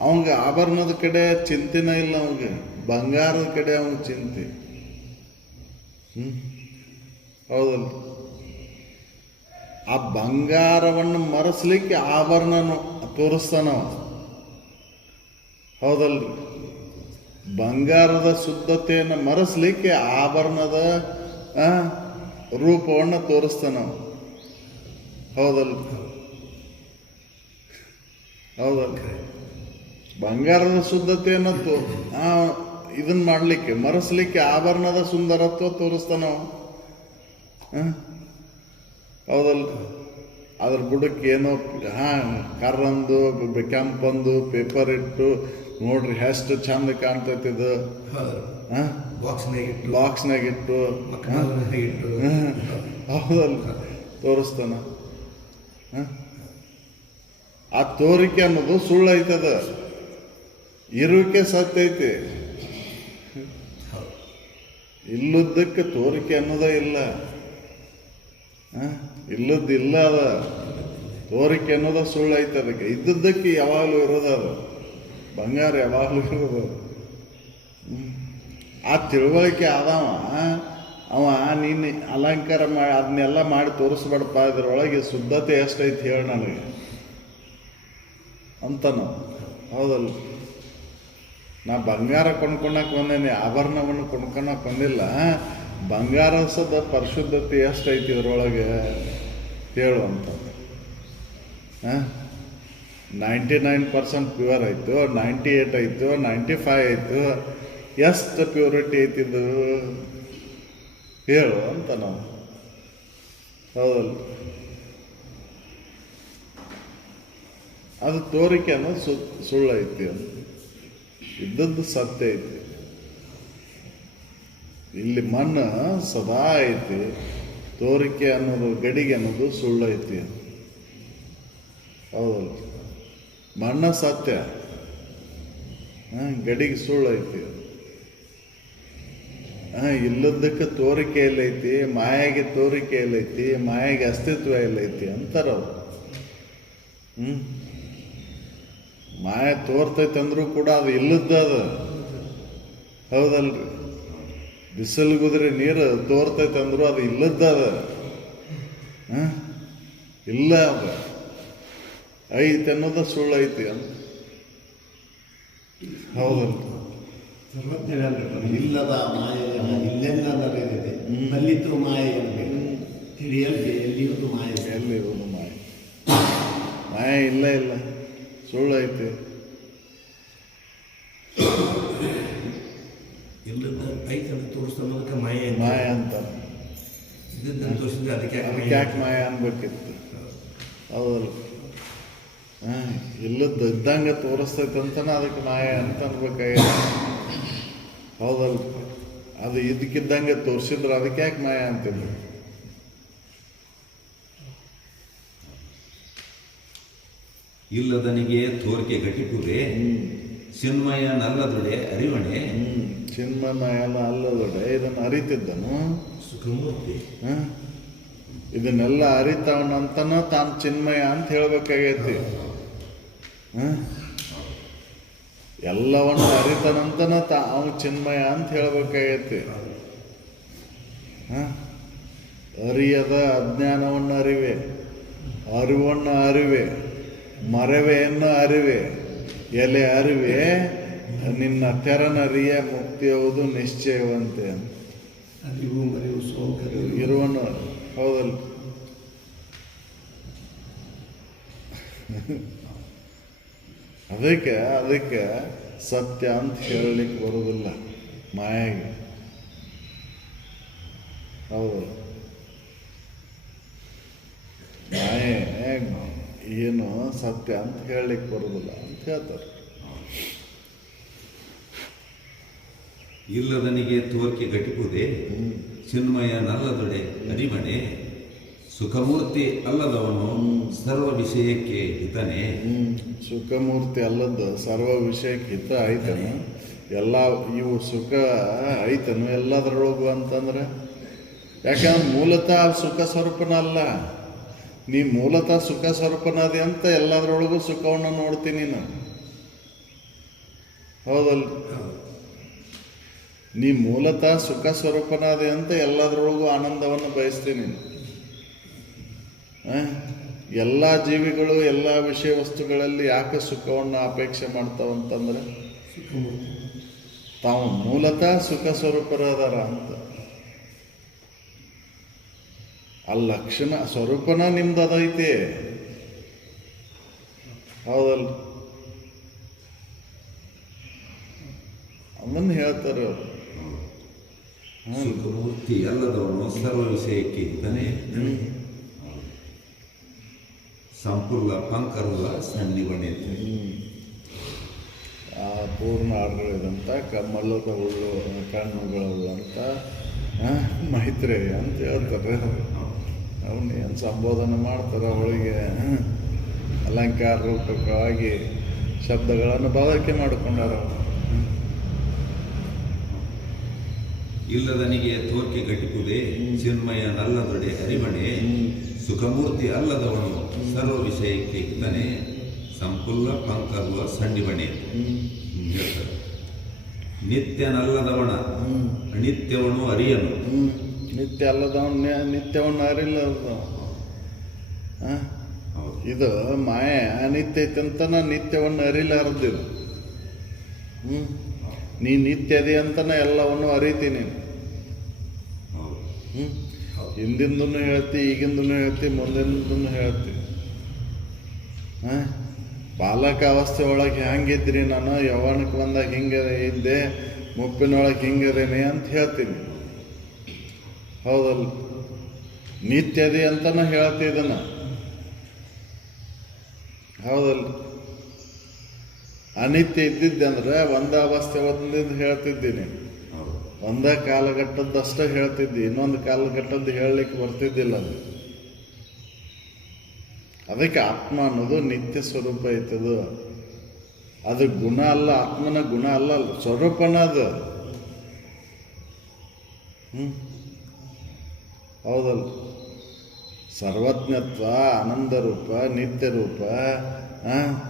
ಅವಂಗ ಆಭರಣದ ಕಡೆ ಚಿಂತೆನ ಇಲ್ಲ, ಅವಂಗೆ ಬಂಗಾರದ ಕಡೆ ಅವನ ಚಿಂತೆ. ಹೌದಲ್ಲ? ಆ ಬಂಗಾರವನ್ನು ಮರೆಸ್ಲಿಕ್ಕೆ ಆಭರಣನು ತೋರಿಸ್ತಾನ. ಹೌದಲ್ರಿ? ಬಂಗಾರದ ಶುದ್ಧತೆಯನ್ನು ಮರೆಸ್ಲಿಕ್ಕೆ ಆಭರಣದ ರೂಪವನ್ನು ತೋರಿಸ್ತಾನ. ಹೌದಲ್ಲ? ಹೌದಲ್ಲ? ಬಂಗಾರದ ಶುದ್ಧತೆಯನ್ನು ಇದನ್ನ ಮಾಡಲಿಕ್ಕೆ, ಮರೆಸ್ಲಿಕ್ಕೆ ಆಭರಣದ ಸುಂದರತ್ವ ತೋರಿಸ್ತಾನ. ಹೌದಲ್ಲ? ಅದ್ರ ಬುಡಕ್ಕೆ ಏನೋ ಕರ್ರಂದು ಕೆಂಪಂದು ಪೇಪರ್ ಇಟ್ಟು ನೋಡ್ರಿ ಎಷ್ಟು ಚಂದ ಕಾಣ್ತೈತಿದು. ಬಾಕ್ಸ್ನಾಗ ಇಟ್ಟು ಹೌದಲ್ಲ? ತೋರಿಸ್ತಾನ. ಆ ತೋರಿಕೆ ಅನ್ನೋದು ಸುಳ್ಳು ಐತದ, ಇರುವಿಕೆ ಸತ್ಯ ಐತಿ. ಇಲ್ಲದಕ್ಕೆ ತೋರಿಕೆ ಅನ್ನೋದೇ ಇಲ್ಲ. ಇಲ್ಲದಿಲ್ಲ ಅದ, ತೋರಿಕೆ ಅನ್ನೋದ ಸುಳ್ಳು ಐತೆ. ಅದಕ್ಕೆ ಇದ್ದದ್ದಕ್ಕೆ ಯಾವಾಗಲೂ ಇರೋದದು, ಬಂಗಾರ ಯಾವಾಗಲೂ ಇರೋದು. ಆ ತಿಳುವಳಿಕೆ ಆದವ ಅವ ನೀನು ಅಲಂಕಾರ ಮಾಡಿ ಅದನ್ನೆಲ್ಲ ಮಾಡಿ ತೋರಿಸ್ಬೇಡಪ್ಪ, ಇದ್ರೊಳಗೆ ಶುದ್ಧತೆ ಎಷ್ಟೈತಿ ಹೇಳಿ ನನಗೆ ಅಂತ ನಾವು. ಹೌದಲ್ಲ? ನಾ ಬಂಗಾರ ಕೊಂಡ್ಕೊಳಕ್ಕೆ ಬಂದೇನೆ, ಆಭರಣವನ್ನು ಕೊಂಡ್ಕೊಳಕ್ಕೆ ಬಂದಿಲ್ಲ. ಬಂಗಾರಸದ ಪರಿಶುದ್ಧತೆ ಎಷ್ಟೈತಿ ಇದ್ರೊಳಗೆ ಹೇಳು ಅಂತ. 99% ಪ್ಯೂರ್ ಆಯಿತು, 98 ಆಯಿತು, 95 ಆಯಿತು, ಎಷ್ಟು ಪ್ಯೂರಿಟಿ ಐತಿದು ಹೇಳು ಅಂತ ನಾವು. ಹೌದಲ್ಲ? ಅದು ತೋರಿಕೆ ಅನ್ನೋದು ಸುಳ್ಳು ಐತಿ ಅಂತ. ಇದ್ದದ್ದು ಸತ್ಯ ಐತಿ. ಇಲ್ಲಿ ಮಣ್ಣು ಸದಾ ಐತಿ, ತೋರಿಕೆ ಅನ್ನೋದು ಗಡಿಗೆ ಅನ್ನೋದು ಸುಳ್ಳು ಐತಿ. ಹೌದಲ್ಲ? ಮಣ್ಣ ಸತ್ಯ, ಗಡಿಗೆ ಸುಳ್ಳು ಐತಿ. ಇಲ್ಲದಕ್ಕೆ ತೋರಿಕೆ ಎಲ್ಲೈತಿ, ಮಾಯಾಗೆ ತೋರಿಕೆ ಎಲ್ಲೈತಿ, ಮಾಯಾಗೆ ಅಸ್ತಿತ್ವ ಎಲ್ಲೈತಿ ಅಂತಾರವ್ರು. ಮಾಯ ತೋರ್ತೈತೆ ಅಂದ್ರೂ ಕೂಡ ಅದು ಇಲ್ಲದ್ದು ಅದು. ಹೌದಲ್ರಿ? ಬಿಸಿಲುಗುದ್ರೆ ನೀರು ತೋರ್ತೈತೆ ಅಂದ್ರು ಅದು ಇಲ್ಲದ ಇಲ್ಲ ಅದು ಐತಿ ಅನ್ನೋದು ಸುಳ್ಳು ಐತಿ ಅಂತ. ಹೌದಲ್ಲ? ಸರ್ವಜ್ಞ ಇಲ್ಲದ ಮಾಯೆಯ ಇಲ್ಲೆಲ್ಲ ನಡೆದಿದೆ ಮಲ್ಲಿತು ಮಾಯೆ ಅನ್ನಬೇಕು ತಿಳಿಯಲ್ದೆ ಎಲ್ಲಿಯುವುದು ಮಾಯೆ. ಎಲ್ಲಿರುವುದು ಮಾಯ? ಮಾಯ ಇಲ್ಲ ಇಲ್ಲ, ಸುಳ್ಳು ಐತಿ. ಇಲ್ಲದ ಐತನ್ನು ತೋರಿಸ್ತನ್ನೋದಕ್ಕೆ ಮಾಯೆ ಮಾಯ ಅಂತ ಇದ್ದದ್ದನ್ನು ತೋರಿಸಿದ್ರೆ ಅದಕ್ಕೆ ಯಾಕೆ ಮಾಯ ಅನ್ಬೇಕಿತ್ತು? ಹೌದಲ್ಲ? ಇಲ್ಲದ ಇದ್ದಂಗೆ ತೋರಿಸ್ತೈತೆ ಅಂತನ ಅದಕ್ಕೆ ಮಾಯ ಅಂತ ಅನ್ಬೇಕಾಗಿಲ್ಲ. ಹೌದಲ್ಲ? ಅದು ಇದಕ್ಕಿದ್ದಂಗೆ ತೋರಿಸಿದ್ರೆ ಅದಕ್ಕೆ ಯಾಕೆ ಮಾಯ ಅಂತಿದ್ರು? ಇಲ್ಲದನಿಗೆ ತೋರಿಕೆ ಗಟ್ಟಿಪುರೆ ಚಿನ್ಮಯ ನಲ್ಲದೊಡೆ ಅರಿವಣೆ. ಚಿನ್ಮಯ ಅಲ್ಲದೊಡೆ ಇದನ್ನು ಅರಿತಿದ್ದನು, ಸುಖಮೂರ್ತಿ. ಇದನ್ನೆಲ್ಲ ಅರಿತವನಂತನ ತಾನು ಚಿನ್ಮಯ ಅಂತ ಹೇಳ್ಬೇಕಾಗೈತಿ. ಎಲ್ಲವನ್ನು ಅರಿತನಂತನ ಅವನು ಚಿನ್ಮಯ ಅಂತ ಹೇಳ್ಬೇಕಾಗೈತಿ. ಅರಿಯದ ಅಜ್ಞಾನವನ್ನು ಅರಿವೆ, ಅರಿವನ್ನು ಅರಿವೆ, ಮರವೆಯನ್ನು ಅರಿವೆ, ಎಲೆ ಅರಿವೆ, ನಿನ್ನ ತೆರನರಿಯ ಮುಕ್ತಿಯುವುದು ನಿಶ್ಚಯವಂತೆ ಅಂತ. ಅರಿವು ಮರಿವು ಸೋಂಕರು ಇರುವನು. ಹೌದಲ್ಲ? ಅದಕ್ಕೆ ಸತ್ಯ ಅಂತ ಹೇಳಲಿಕ್ಕೆ ಬರುವುದಿಲ್ಲ ಮಾಯಾಗಿ. ಹೌದಲ್ಲ? ಮಾಯೆ ಏನು ಸತ್ಯ ಅಂತ ಹೇಳಲಿಕ್ಕೆ ಬರುವುದಿಲ್ಲ ಅಂತ ಹೇಳ್ತಾರೆ. ಇಲ್ಲದನಿಗೆ ತೋರಿಕೆ ಗಟ್ಟಿಪುದೆ ಚಿನ್ಮಯ ನಲ್ಲದೊಡೆ ಅರಿವಣೆ. ಸುಖಮೂರ್ತಿ ಅಲ್ಲದವನು ಸರ್ವ ವಿಷಯಕ್ಕೆ ಹಿತನೇ. ಸುಖಮೂರ್ತಿ ಅಲ್ಲದ ಸರ್ವ ವಿಷಯಕ್ಕೆ ಹಿತ ಐತನು. ಎಲ್ಲ ಇವು ಸುಖ ಐತನು ಎಲ್ಲದರೊಳಗು ಅಂತಂದ್ರೆ, ಯಾಕಂದ್ರೆ ಮೂಲತಃ ಸುಖ ಸ್ವರೂಪನ ಅಲ್ಲ. ನೀ ಮೂಲತಃ ಸುಖ ಸ್ವರೂಪನದೆ ಅಂತ ಎಲ್ಲದರೊಳಗೂ ಸುಖವನ್ನು ನೋಡ್ತೀನಿ ನಾನು. ಹೌದಲ್ಲ? ನೀ ಮೂಲತಃ ಸುಖ ಸ್ವರೂಪನಾದೆ ಅಂತ ಎಲ್ಲದರೊಳಗೂ ಆನಂದವನ್ನು ಬಯಸ್ತೀನಿ. ಎಲ್ಲ ಜೀವಿಗಳು ಎಲ್ಲ ವಿಷಯ ವಸ್ತುಗಳಲ್ಲಿ ಯಾಕೆ ಸುಖವನ್ನು ಅಪೇಕ್ಷೆ ಮಾಡ್ತಾವಂತಂದ್ರೆ ತಾವು ಮೂಲತಃ ಸುಖ ಸ್ವರೂಪರಾದಾರ ಅಂತ. ಆ ಲಕ್ಷಣ ಸ್ವರೂಪನ ನಿಮ್ದು ಅದೈತಿ. ಹೌದಲ್ಲ? ಅದನ್ನು ಹೇಳ್ತಾರೆ ಅವರು. ಸುಖಮೂರ್ತಿ ಅಲ್ಲದವನು ಸರ್ವ ವಿಷಯಕ್ಕೆ ಹಿತನೇ. ಸಂಪೂರ್ಣ ಪಂಕರುಲ ಸನ್ನಿವಣೆ. ಆ ಪೂರ್ಣ ಆಡಳಿದಂಥ ಕಮ್ಮಲ್ಲದ ಉಳ್ಳು ಕಣ್ಣುಗಳಂತ ಮೈತ್ರೇಯ ಅಂತ ಹೇಳ್ತಾರೆ. ಅವನು ಏನು ಸಂಬೋಧನೆ ಮಾಡ್ತಾರೆ ಅವಳಿಗೆ ಅಲಂಕಾರ ರೂಪಕವಾಗಿ ಶಬ್ದಗಳನ್ನು ಬಳಕೆ ಮಾಡಿಕೊಂಡಾರ. ಇಲ್ಲದನಿಗೆ ತೋರಿಕೆ ಗಟ್ಟಿಪುದೆ ಚಿನ್ಮಯ ನಲ್ಲದೊಡೆ ಅರಿವಣೆ. ಸುಖಮೂರ್ತಿ ಅಲ್ಲದವನು ಸರ್ವ ವಿಷಯಕ್ಕೆ ಹಿತನೇ. ಸಂಪುಲ್ಲ ಪಂಕರುವ ಸಣ್ಣಿವಣೆ ಹೇಳ್ತಾರೆ. ನಿತ್ಯನಲ್ಲದವನ ಅನಿತ್ಯವನು ಅರಿಯನು. ನಿತ್ಯ ಅಲ್ಲದವನ್ನ ನಿತ್ಯವನ್ನು ಅರಿಲ್ಲ. ಇದು ಮಾಯ ಅನಿತ್ಯ ಐತಂತನ ನಿತ್ಯವನ್ನು ಅರಿಲಾರದಿಲ್ಲ. ನೀ ನಿತ್ಯದೆ ಅಂತನ ಎಲ್ಲವನ್ನು ಅರಿತೀನಿ. ಹಿಂದಿಂದೂ ಹೇಳ್ತಿ, ಈಗಿಂದೂ ಹೇಳ್ತಿ, ಮುಂದಿಂದೂ ಹೇಳ್ತಿ. ಬಾಲಕ ಅವಸ್ಥೆ ಒಳಗೆ ಹೆಂಗಿದ್ರಿ, ನಾನು ಯೌವನಕ್ಕೆ ಬಂದಾಗ ಹಿಂಗೆ ಇದ್ದೆ, ಮುಪ್ಪಿನೊಳಗೆ ಹಿಂಗದೇನೆ ಅಂತ ಹೇಳ್ತೀನಿ. ಹೌದಲ್ಲ? ನಿತ್ಯದೆ ಅಂತನ ಹೇಳ್ತಿದ್ದನ. ಹೌದಲ್ಲ? ಅನಿತ್ಯ ಇದ್ದಿದ್ದಂದ್ರೆ ಒಂದೇ ಅವಸ್ಥೆ ಒಂದಿದ್ದು ಹೇಳ್ತಿದ್ದೀನಿ, ಒಂದೇ ಕಾಲಘಟ್ಟದ್ದಷ್ಟೇ ಹೇಳ್ತಿದ್ದಿ, ಇನ್ನೊಂದು ಕಾಲಘಟ್ಟದ್ದು ಹೇಳಲಿಕ್ಕೆ ಬರ್ತಿದ್ದಿಲ್ಲ. ಅದು ಅದಕ್ಕೆ ಆತ್ಮ ಅನ್ನೋದು ನಿತ್ಯ ಸ್ವರೂಪ ಐತದು. ಅದು ಗುಣ ಅಲ್ಲ, ಆತ್ಮನ ಗುಣ ಅಲ್ಲ, ಸ್ವರೂಪನ ಅದು. ಹೌದಲ್ಲ? ಸರ್ವಜ್ಞತ್ವ, ಆನಂದ ರೂಪ, ನಿತ್ಯ ರೂಪ,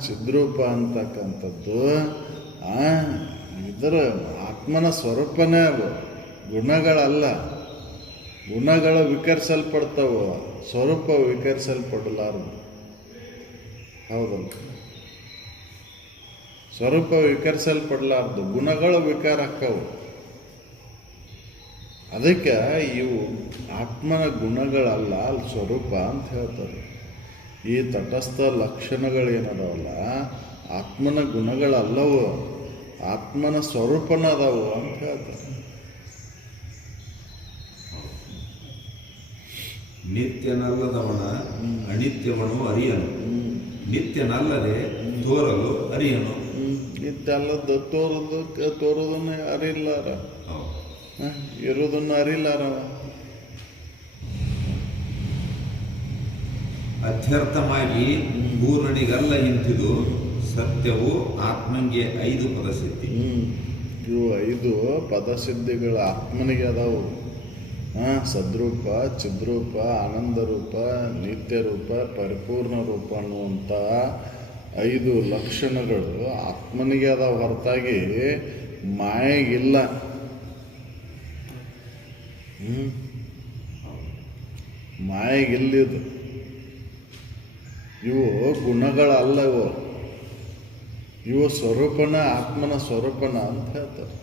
ಚಿದ್ರೂಪ ಅಂತಕ್ಕಂಥದ್ದು ಇದರ ಆತ್ಮನ ಸ್ವರೂಪನೇ ಅದು. ಗುಣಗಳಲ್ಲ. ಗುಣಗಳು ವಿಕರಿಸಲ್ಪಡ್ತಾವ, ಸ್ವರೂಪ ವಿಕರಿಸಲ್ಪಡಲಾರದು. ಹೌದಲ್ಲ? ಸ್ವರೂಪ ವಿಕರಿಸಲ್ಪಡಲಾರ್ದು, ಗುಣಗಳು ವಿಕಾರ ಆಕ್ಕವು. ಅದಕ್ಕೆ ಇವು ಆತ್ಮನ ಗುಣಗಳಲ್ಲ, ಅಲ್ಲಿ ಸ್ವರೂಪ ಅಂತ ಹೇಳ್ತಾರೆ. ಈ ತಟಸ್ಥ ಲಕ್ಷಣಗಳೇನದಾವಲ್ಲ ಆತ್ಮನ ಗುಣಗಳಲ್ಲವು, ಆತ್ಮನ ಸ್ವರೂಪನ ಅದಾವು ಅಂತ ಹೇಳ್ತಾರೆ. ನಿತ್ಯನಲ್ಲದವನ ಅನಿತ್ಯವನು ಅರಿಯನು, ನಿತ್ಯನಲ್ಲದೆ ತೋರಲು ಅರಿಯನು. ನಿತ್ಯ ಅಲ್ಲದ ತೋರೋದನ್ನ ಅರಿಲಾರ, ಇರೋದನ್ನ ಅರಿಲಾರ. ಅಧ್ಯರ್ಥವಾಗಿ ಪೂರ್ಣನಿಗಲ್ಲ ಇಂತಿದು ಸತ್ಯವು ಆತ್ಮಂಗೆ 5 ಪದಸಿದ್ಧಿ. ಇವು 5 ಪದಸಿದ್ಧಿಗಳು ಆತ್ಮನಿಗೆ ಅದಾವು. ಸದ್ರೂಪ, ಚಿದ್ರೂಪ, ಆನಂದ ರೂಪ, ನಿತ್ಯ ರೂಪ, ಪರಿಪೂರ್ಣ ರೂಪ ಅನ್ನುವಂಥ 5 ಲಕ್ಷಣಗಳು ಆತ್ಮನಿಗೆ ಅದಾವ, ಹೊರತಾಗಿ ಮಾಯೆಗಿಲ್ಲ. ಮಾಯೆಗಿಲ್ಲಿದು. ಇವು ಗುಣಗಳಲ್ಲ, ಇವು ಸ್ವರೂಪನ, ಆತ್ಮನ ಸ್ವರೂಪನ ಅಂತ ಹೇಳ್ತಾರೆ.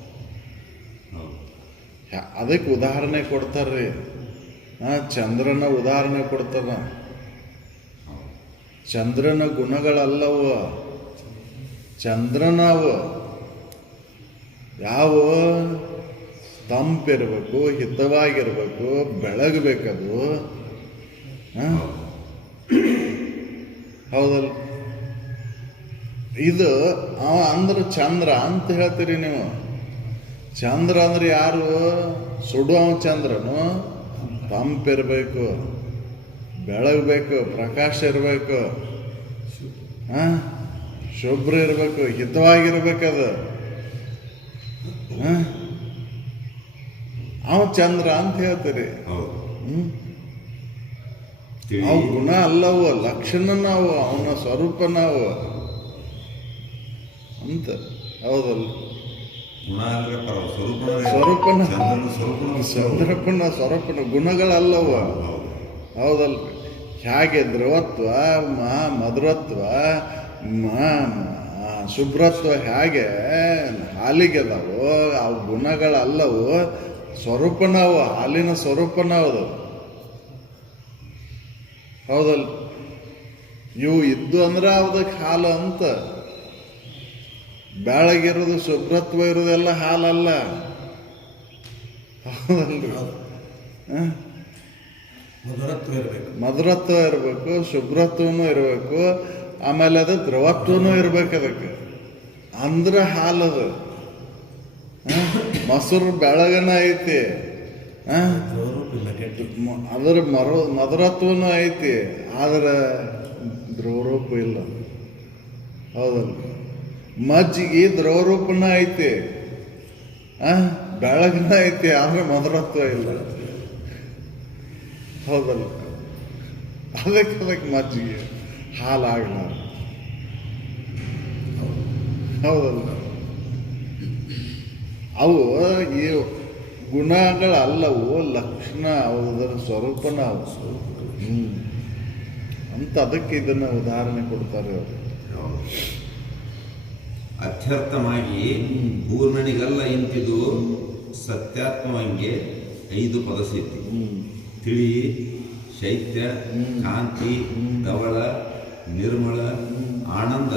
ಅದಕ್ಕೆ ಉದಾಹರಣೆ ಕೊಡ್ತಾರ್ರಿ. ಚಂದ್ರನ ಉದಾಹರಣೆ ಕೊಡ್ತಾರ. ಚಂದ್ರನ ಗುಣಗಳಲ್ಲವ, ಚಂದ್ರನವು ಯಾವ ತಂಪಿರ್ಬೇಕು, ಹಿತವಾಗಿರ್ಬೇಕು, ಬೆಳಗಬೇಕದು. ಹೌದಲ್ಲ? ಇದು ಅವ ಅಂದ್ರೆ ಚಂದ್ರ ಅಂತ ಹೇಳ್ತೀರಿ ನೀವು. ಚಂದ್ರ ಅಂದ್ರೆ ಯಾರು? ಸುಡುವ ಚಂದ್ರನು ತಂಪಿರ್ಬೇಕು, ಬೆಳಗಬೇಕು, ಪ್ರಕಾಶ ಇರಬೇಕು, ಶುಭ್ರ ಇರಬೇಕು, ಹಿತವಾಗಿರ್ಬೇಕದು. ಅವ ಚಂದ್ರ ಅಂತ ಹೇಳ್ತೀರಿ. ಅವು ಗುಣ ಅಲ್ಲವು, ಲಕ್ಷಣ ನಾವು, ಅವನ ಸ್ವರೂಪ ನಾವು ಅಂತ. ಹೌದಲ್ಲ? ಸ್ವರೂಪನ ಚಂದ್ರಪ್ಪನ ಸ್ವರೂಪನ ಗುಣಗಳಲ್ಲವ. ಹೌದಲ್ರಿ? ಹೇಗೆ ದ್ರವತ್ವ, ಮಧುರತ್ವ, ಶುಭ್ರತ್ವ ಹೇಗೆ ಹಾಲಿಗೆ ಅದಾವು, ಅವು ಗುಣಗಳಲ್ಲವು, ಸ್ವರೂಪನವು, ಹಾಲಿನ ಸ್ವರೂಪನವು. ಹೌದಲ್ಲ? ಇವು ಇದ್ದು ಅಂದ್ರೆ ಅದಕ್ಕೆ ಹಾಲು ಅಂತ. ಬೆಳಗಿರೋದು, ಶುಭ್ರತ್ವ ಇರೋದೆಲ್ಲ ಹಾಲಲ್ಲ. ಹೌದಲ್ರಿ? ಮಧುರತ್ವ ಇರಬೇಕು, ಶುಭ್ರತ್ವನೂ ಇರಬೇಕು, ಆಮೇಲೆ ಅದು ದ್ರವತ್ವನೂ ಇರ್ಬೇಕು ಅದಕ್ಕೆ, ಅಂದ್ರೆ ಹಾಲದು. ಮೊಸರು ಬೆಳಗನ ಐತಿ, ಅದರ ಮಧುರತ್ವನೂ ಐತಿ, ಆದ್ರೆ ದ್ರವರೂಪ ಇಲ್ಲ. ಹೌದಲ್ಲ? ಮಜ್ಜಿಗೆ ದ್ರವರೂಪನ ಐತಿ, ಬೆಳಗನ ಐತಿ, ಆದ್ರೆ ಮಧುರತ್ವ ಇಲ್ಲ. ಹೌದಲ್ಲ? ಅದಕ್ಕೆ ಮಜ್ಜಿಗೆ ಹಾಲಾಗಲ್ಲ. ಹೌದಲ್ಲ? ಅವು ಈ ಗುಣಗಳಲ್ಲವು, ಲಕ್ಷಣ ಅದರ ಸ್ವರೂಪನ ಅವು. ಅಂತ ಅದಕ್ಕೆ ಇದನ್ನ ಉದಾಹರಣೆ ಕೊಡ್ತಾರೆ ಅವರು. ಅತ್ಯರ್ಥವಾಗಿ ಪೂರ್ಣನಿಗಲ್ಲ ಇಂತಿದು ಸತ್ಯಾತ್ಮವಂಗೆ 5 ಪದಸಿದ್ಧಿ. ತಿಳಿ, ಶೈತ್ಯ, ಕಾಂತಿ, ಧವಳ, ನಿರ್ಮಲ, ಆನಂದ,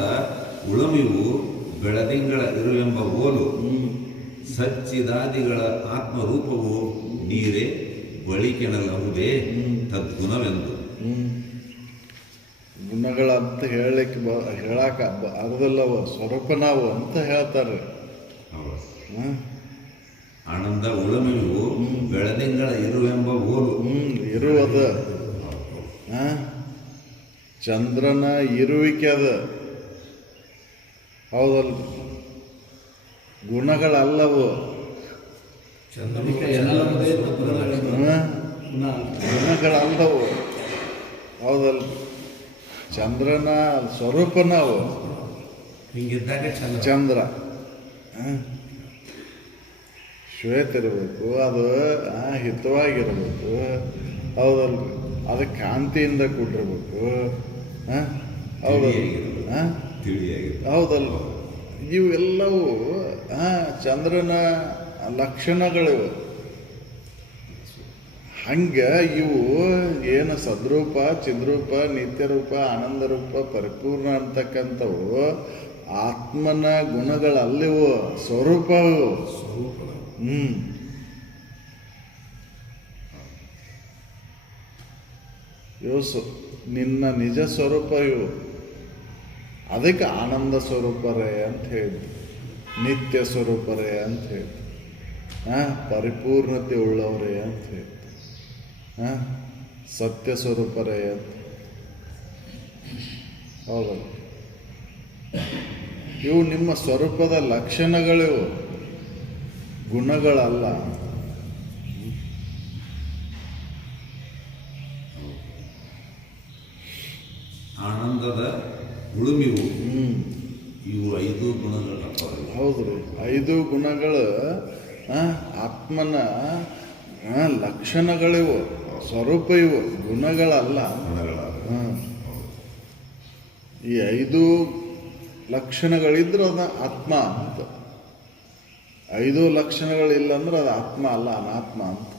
ಉಳಮಿವು, ಬೆಳದಿಂಗಳ ಇರುವೆಂಬ ಓಲು, ಸಚ್ಚಿದಾದಿಗಳ ಆತ್ಮರೂಪವು ನೀರೇ ಬಳಿಕೆನಲ್ಲಹುದೇ ತದ್ಗುಣವೆಂದು. ಗುಣಗಳಂತ ಹೇಳಕ ಅರ್ಧಲ್ಲವ, ಸ್ವರೂಪನಾವು ಅಂತ ಹೇಳ್ತಾರೆ. ಆನಂದ, ಉಳಮಿವು, ಬೆಳದಿಂಗಳ ಇರುವೆಂಬ ಓಲು. ಇರುವದ ಚಂದ್ರನ ಇರುವಿಕೆ ಅದ. ಹೌದಲ್ಲ? ಗುಣಗಳಲ್ಲವು, ಗುಣಗಳಲ್ಲವು. ಹೌದಲ್ಲ? ಚಂದ್ರನ ಸ್ವರೂಪನವು ಹಿಂಗಿದ್ದಾಗ ಚಂದ್ರ. ಶ್ವೇತ ಇರಬೇಕು, ಅದು ಹಿತವಾಗಿರಬೇಕು, ಹೌದಲ್ರಿ, ಅದಕ್ಕೆ ಕಾಂತಿಯಿಂದ ಕೂಡಿರ್ಬೇಕು, ಹೌದಲ್ರಿ, ತಿಳಿಯಾಗಿರ್ಬೇಕು. ಹೌದಲ್ವ. ಇವೆಲ್ಲವೂ ಚಂದ್ರನ ಲಕ್ಷಣಗಳಿವೆ. ಹಂಗೆ ಇವು ಏನು ಸದ್ರೂಪ, ಚಿದ್ರೂಪ, ನಿತ್ಯರೂಪ, ಆನಂದ ರೂಪ, ಪರಿಪೂರ್ಣ ಅಂತಕ್ಕಂಥವು ಆತ್ಮನ ಗುಣಗಳಲ್ಲಿವು, ಸ್ವರೂಪವು. ಇವು ನಿನ್ನ ನಿಜ ಸ್ವರೂಪ ಇವು. ಅದಕ್ಕೆ ಆನಂದ ಸ್ವರೂಪರೇ ಅಂತ ಹೇಳಿದ್ರು, ನಿತ್ಯ ಸ್ವರೂಪರೇ ಅಂತ ಹೇಳಿದ್ರು, ಪರಿಪೂರ್ಣತೆ ಉಳ್ಳವರೇ ಅಂತ ಹೇಳಿದ್ರು, ಸತ್ಯ ಸ್ವರೂಪರೇ ಅಂತ. ಹೌದಲ್ಲ, ಇವು ನಿಮ್ಮ ಸ್ವರೂಪದ ಲಕ್ಷಣಗಳಿವು, ಗುಣಗಳಲ್ಲ. ಆನಂದದ ಉಳುಮಿವು. ಇವು 5 ಗುಣಗಳು. ಹೌದ್ರಿ, 5 ಗುಣಗಳು ಆತ್ಮನ ಲಕ್ಷಣಗಳಿವು, ಸ್ವರೂಪ ಇವು, ಗುಣಗಳಲ್ಲ. ಈ 5 ಲಕ್ಷಣಗಳಿದ್ರೆ ಅದು ಆತ್ಮ ಅಂತ. 5 ಲಕ್ಷಣಗಳಿಲ್ಲ ಅಂದ್ರೆ ಅದು ಆತ್ಮ ಅಲ್ಲ, ಅನಾತ್ಮ ಅಂತ.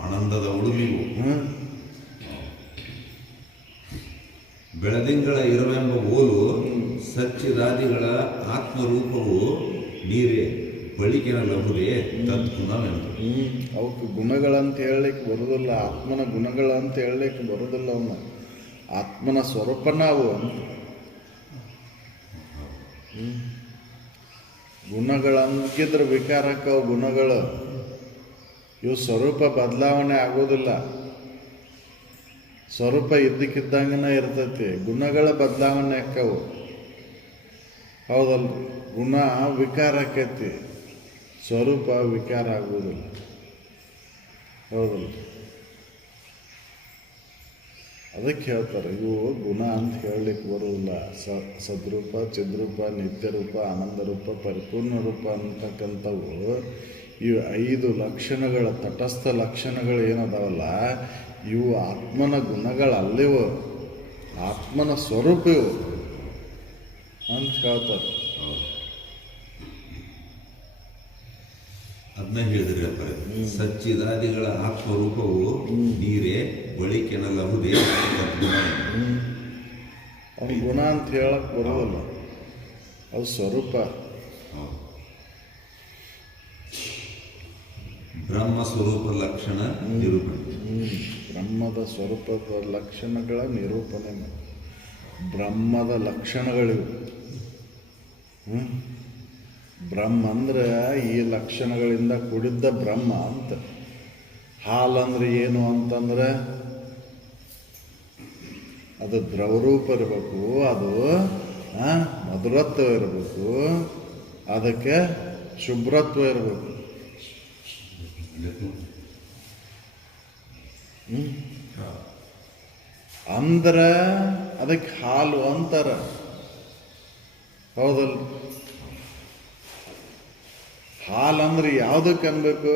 ಆನಂದದ ಉಳುಮಿವು. ಬೆಳದಿಂಗಳ ಇರವೆಂಬ ಓಲು ಸಚ್ಚಿದಾದಿಗಳ ಆತ್ಮರೂಪವು ನೀರೇ ಬಳಿಕೆನ ಲಹುರೇ ತದ್ಗುಣವೆಂದು. ಅವಕ್ಕೆ ಗುಣಗಳಂತ ಹೇಳಲಿಕ್ಕೆ ಬರೋದಿಲ್ಲ, ಆತ್ಮನ ಗುಣಗಳಂತ ಹೇಳಲಿಕ್ಕೆ ಬರೋದಿಲ್ಲ. ಅವನ್ನ ಆತ್ಮನ ಸ್ವರೂಪ ನಾವು ಅಂತ. ಗುಣಗಳಂಗಿದ್ರೆ ವಿಕಾರಕ್ಕೆ ಅವು ಗುಣಗಳು. ಇವು ಸ್ವರೂಪ ಬದಲಾವಣೆ ಆಗೋದಿಲ್ಲ. ಸ್ವರೂಪ ಇದ್ದಕ್ಕಿದ್ದಂಗನ ಇರ್ತೈತಿ, ಗುಣಗಳ ಬದಲಾವಣೆ ಆಕ್ಕವು. ಹೌದಲ್ರಿ, ಗುಣ ವಿಕಾರ ಆಕೈತಿ, ಸ್ವರೂಪ ವಿಕಾರ ಆಗುವುದಿಲ್ಲ. ಹೌದಲ್ರಿ, ಅದಕ್ಕೆ ಹೇಳ್ತಾರೆ ಇವು ಗುಣ ಅಂತ ಹೇಳಲಿಕ್ಕೆ ಬರೋದಿಲ್ಲ. ಸದ್ರೂಪ, ಚಿದ್ರೂಪ, ನಿತ್ಯರೂಪ, ಆನಂದ ರೂಪ, ಪರಿಪೂರ್ಣ ರೂಪ ಅಂತಕ್ಕಂಥವು ಇವು 5 ಲಕ್ಷಣಗಳ, ತಟಸ್ಥ ಲಕ್ಷಣಗಳು ಏನದಾವಲ್ಲ, ಇವು ಆತ್ಮನ ಗುಣಗಳಲ್ಲಿವು, ಆತ್ಮನ ಸ್ವರೂಪ ಇವು ಅಂತ ಹೇಳ್ತಾರೆ. ಅದನ್ನ ಹೇಳಿದ್ರೆ ಸಚ್ಚಿದಾದಿಗಳ ಆತ್ಮರೂಪವು ನೀರೇ ಬಳಿಕೆನಲ್ಲಹುದೇ ತದ್ಗುಣ. ಅವ್ನ ಗುಣ ಅಂತ ಹೇಳಕ್ ಬರೋದಿಲ್ಲ, ಅದು ಸ್ವರೂಪ. ಬ್ರಹ್ಮ ಸ್ವರೂಪ ಲಕ್ಷಣ ನಿರೂಪಣೆ. ಬ್ರಹ್ಮದ ಸ್ವರೂಪದ ಲಕ್ಷಣಗಳ ನಿರೂಪಣೆ. ಬ್ರಹ್ಮದ ಲಕ್ಷಣಗಳಿವು. ಬ್ರಹ್ಮ ಅಂದ್ರೆ ಈ ಲಕ್ಷಣಗಳಿಂದ ಕೂಡಿದ್ದ ಬ್ರಹ್ಮ ಅಂತ. ಹಾಲಂದ್ರೆ ಏನು ಅಂತಂದ್ರೆ ಅದು ದ್ರವರೂಪ ಇರಬೇಕು, ಅದು ಮಧುರತ್ವ ಇರಬೇಕು, ಅದಕ್ಕೆ ಶುಭ್ರತ್ವ ಇರಬೇಕು. ಅಂದ್ರ ಅದಕ್ಕೆ ಹಾಲು ಅಂತಾರ. ಹೌದಲ್ಲ, ಹಾಲು ಅಂದ್ರೆ ಯಾವುದಕ್ಕೆ ಅನ್ಬೇಕು?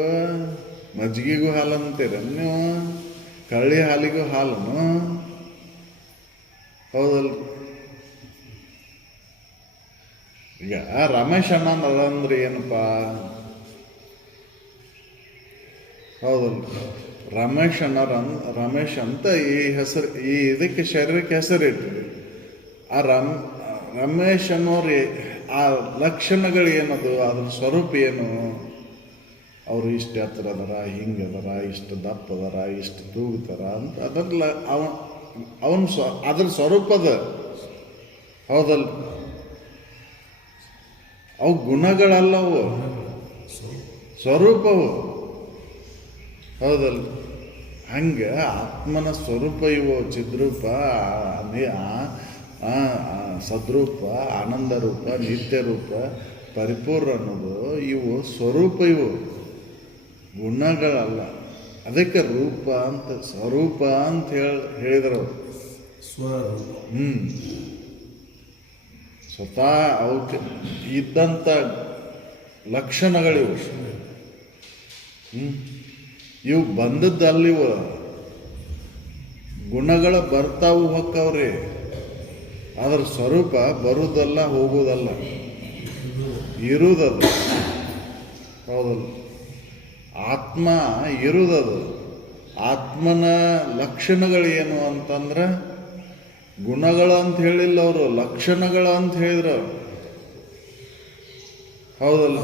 ಮಜ್ಜಿಗೆಗೂ ಹಾಲು ಅಂತೀರ ನೀವು, ಕಳ್ಳಿ ಹಾಲಿಗೂ ಹಾಲನು. ಹೌದಲ್ಲ, ಈಗ ರಮೇಶ್ ಅಣ್ಣ ಅಂದ್ರೆ ಏನಪ್ಪ? ಹೌದಲ್ಲ, ರಮೇಶ್ ಅಂತ ಈ ಹೆಸರು, ಈ ಇದಕ್ಕೆ ಶರೀರಕ್ಕೆ ಹೆಸರಿಟ್ಟಿದೆ. ಆ ರಮೇಶ್ ಅನ್ನೋರು ಆ ಲಕ್ಷಣಗಳು ಏನದು, ಅದ್ರ ಸ್ವರೂಪ ಏನು? ಅವರು ಇಷ್ಟು ಎತ್ತರ ಅದರ, ಹಿಂಗದರ, ಇಷ್ಟು ದಪ್ಪ ಅದರ, ಇಷ್ಟು ತೂಗುತ್ತಾರ ಅಂತ ಅದರ ಅವನ ಅದ್ರ ಸ್ವರೂಪದ. ಹೌದಲ್ಲ, ಅವು ಗುಣಗಳಲ್ಲವು, ಸ್ವರೂಪವು. ಹೌದಲ್ಲ, ಹಂಗೆ ಆತ್ಮನ ಸ್ವರೂಪ ಇವು. ಚಿದ್ರೂಪ, ಸದ್ರೂಪ, ಆನಂದ ರೂಪ, ನಿತ್ಯ ರೂಪ, ಪರಿಪೂರ್ಣ ಅನ್ನೋದು ಇವು ಸ್ವರೂಪ, ಇವು ಗುಣಗಳಲ್ಲ. ಅದಕ್ಕೆ ರೂಪ ಅಂತ, ಸ್ವರೂಪ ಅಂತ ಹೇಳಿದ್ರು. ಸ್ವತಃ ಅವಕ್ಕೆ ಇದ್ದಂಥ ಲಕ್ಷಣಗಳಿವು. ಇವು ಬಂದದ್ದಲ್ಲಿವ ಗುಣಗಳ ಬರ್ತಾವು ಹೊಕ್ಕವ್ರಿ, ಅದ್ರ ಸ್ವರೂಪ ಬರುವುದಲ್ಲ ಹೋಗುವುದಲ್ಲ, ಇರುವುದದು. ಹೌದಲ್ಲ? ಆತ್ಮ ಇರುವುದದು. ಆತ್ಮನ ಲಕ್ಷಣಗಳೇನು ಅಂತಂದ್ರೆ ಗುಣಗಳು ಅಂತ ಹೇಳಿಲ್ಲ ಅವರು, ಲಕ್ಷಣಗಳು ಅಂತ ಹೇಳಿದ್ರು. ಹೌದಲ್ಲ?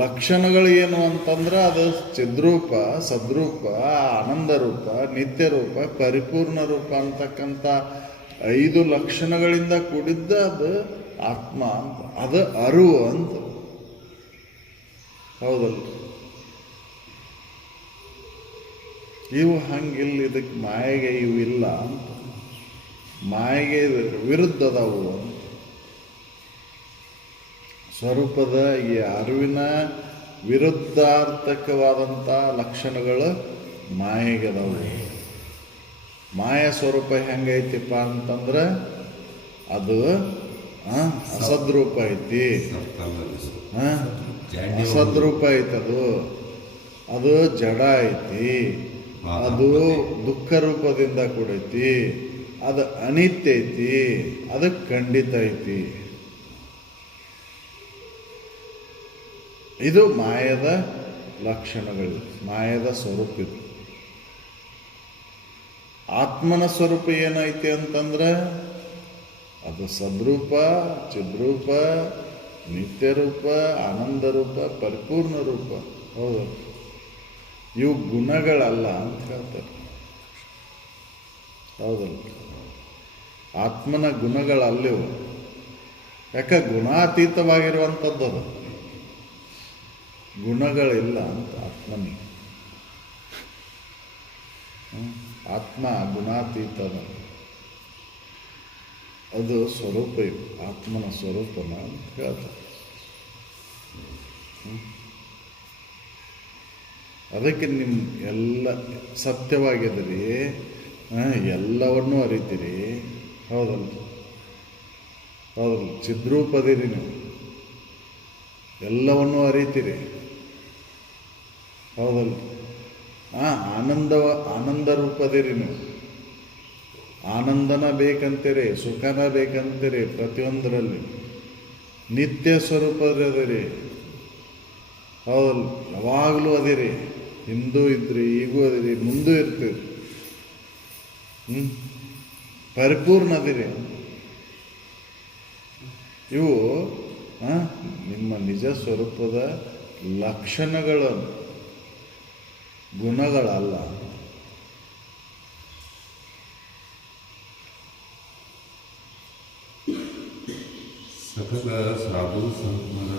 ಲಕ್ಷಣಗಳು ಏನು ಅಂತಂದ್ರೆ ಅದು ಚಿದ್ರೂಪ, ಸದ್ರೂಪ, ಆನಂದ ರೂಪ, ನಿತ್ಯ ರೂಪ, ಪರಿಪೂರ್ಣ ರೂಪ ಅಂತಕ್ಕಂಥ 5 ಲಕ್ಷಣಗಳಿಂದ ಕೂಡಿದ್ದ ಅದು ಆತ್ಮ ಅಂತ, ಅದು ಅರಿವು ಅಂತ. ಹೌದಲ್ಲ? ಇವು ಹಂಗಿಲ್ಲ, ಇದಕ್ಕೆ ಮಾಯೆಗೆ ಇವು ಇಲ್ಲ ಅಂತ, ಮಾಯೆಗೆ ವಿರುದ್ಧದವು ಅಂತ. ಸ್ವರೂಪದ ಈ ಅರಿವಿನ ವಿರುದ್ಧಾರ್ಥಕವಾದಂಥ ಲಕ್ಷಣಗಳು ಮಾಯೆಗೆದವು. ಮಾಯ ಸ್ವರೂಪ ಹೆಂಗೈತಿಪ್ಪ ಅಂತಂದ್ರೆ ಅದು ಅಸದ್ರೂಪ ಐತಿ, ಅಸದ್ರೂಪ ಐತಿ, ಅದು ಜಡ ಐತಿ, ಅದು ದುಃಖ ರೂಪದಿಂದ ಕೂಡೈತಿ, ಅದು ಅನಿತ್ಯ ಐತಿ, ಅದು ಖಂಡಿತ ಐತಿ. ಇದು ಮಾಯದ ಲಕ್ಷಣಗಳು, ಮಾಯದ ಸ್ವರೂಪ ಇದು. ಆತ್ಮನ ಸ್ವರೂಪ ಏನೈತಿ ಅಂತಂದ್ರೆ ಅದು ಸದ್ರೂಪ, ಚಿದ್ರೂಪ, ನಿತ್ಯ ರೂಪ, ಆನಂದ ರೂಪ, ಪರಿಪೂರ್ಣ ರೂಪ. ಹೌದು, ಇವು ಗುಣಗಳಲ್ಲ ಅಂತ ಹೇಳ್ತಾರೆ. ಹೌದಲ್ಲ? ಆತ್ಮನ ಗುಣಗಳಲ್ಲಿವು. ಯಾಕೆ? ಗುಣಾತೀತವಾಗಿರುವಂಥದ್ದು ಅದು, ಗುಣಗಳಿಲ್ಲ ಅಂತ ಆತ್ಮನಿಗೆ. ಆತ್ಮ ಗುಣಾತೀತದ, ಅದು ಸ್ವರೂಪ ಇದು, ಆತ್ಮನ ಸ್ವರೂಪನ ಅಂತ ಹೇಳ್ತಾರೆ. ಅದಕ್ಕೆ ನಿಮ್ಮ ಎಲ್ಲ ಸತ್ಯವಾಗಿದ್ದೀರಿ, ಎಲ್ಲವನ್ನೂ ಅರಿತೀರಿ. ಹೌದಲ್ಲ? ಹೌದಲ್ಲ? ಚಿದ್ರೂಪದಿರಿ ನೀವು, ಎಲ್ಲವನ್ನೂ ಅರಿತೀರಿ. ಹೌದಲ್ಲ? ಆನಂದ ರೂಪದಿರಿ ನೀವು, ಆನಂದನ ಬೇಕಂತೀರಿ, ಸುಖನ ಬೇಕಂತೀರಿ. ಪ್ರತಿಯೊಂದರಲ್ಲಿ ನಿತ್ಯ ಸ್ವರೂಪದಿರಿ. ಹೌದಲ್ಲ? ಯಾವಾಗಲೂ ಅದಿರಿ, ಹಿಂದೂ ಇದ್ರಿ, ಈಗೂ ಅದಿರಿ, ಮುಂದೂ ಇರ್ತೀರಿ. ಪರಿಪೂರ್ಣ ಅದಿರಿ. ಇವು ನಿಮ್ಮ ನಿಜ ಸ್ವರೂಪದ ಲಕ್ಷಣಗಳು, ಗುಣಗಳಲ್ಲ. ಸಕಲ ಸಾಧು ಸಂತನ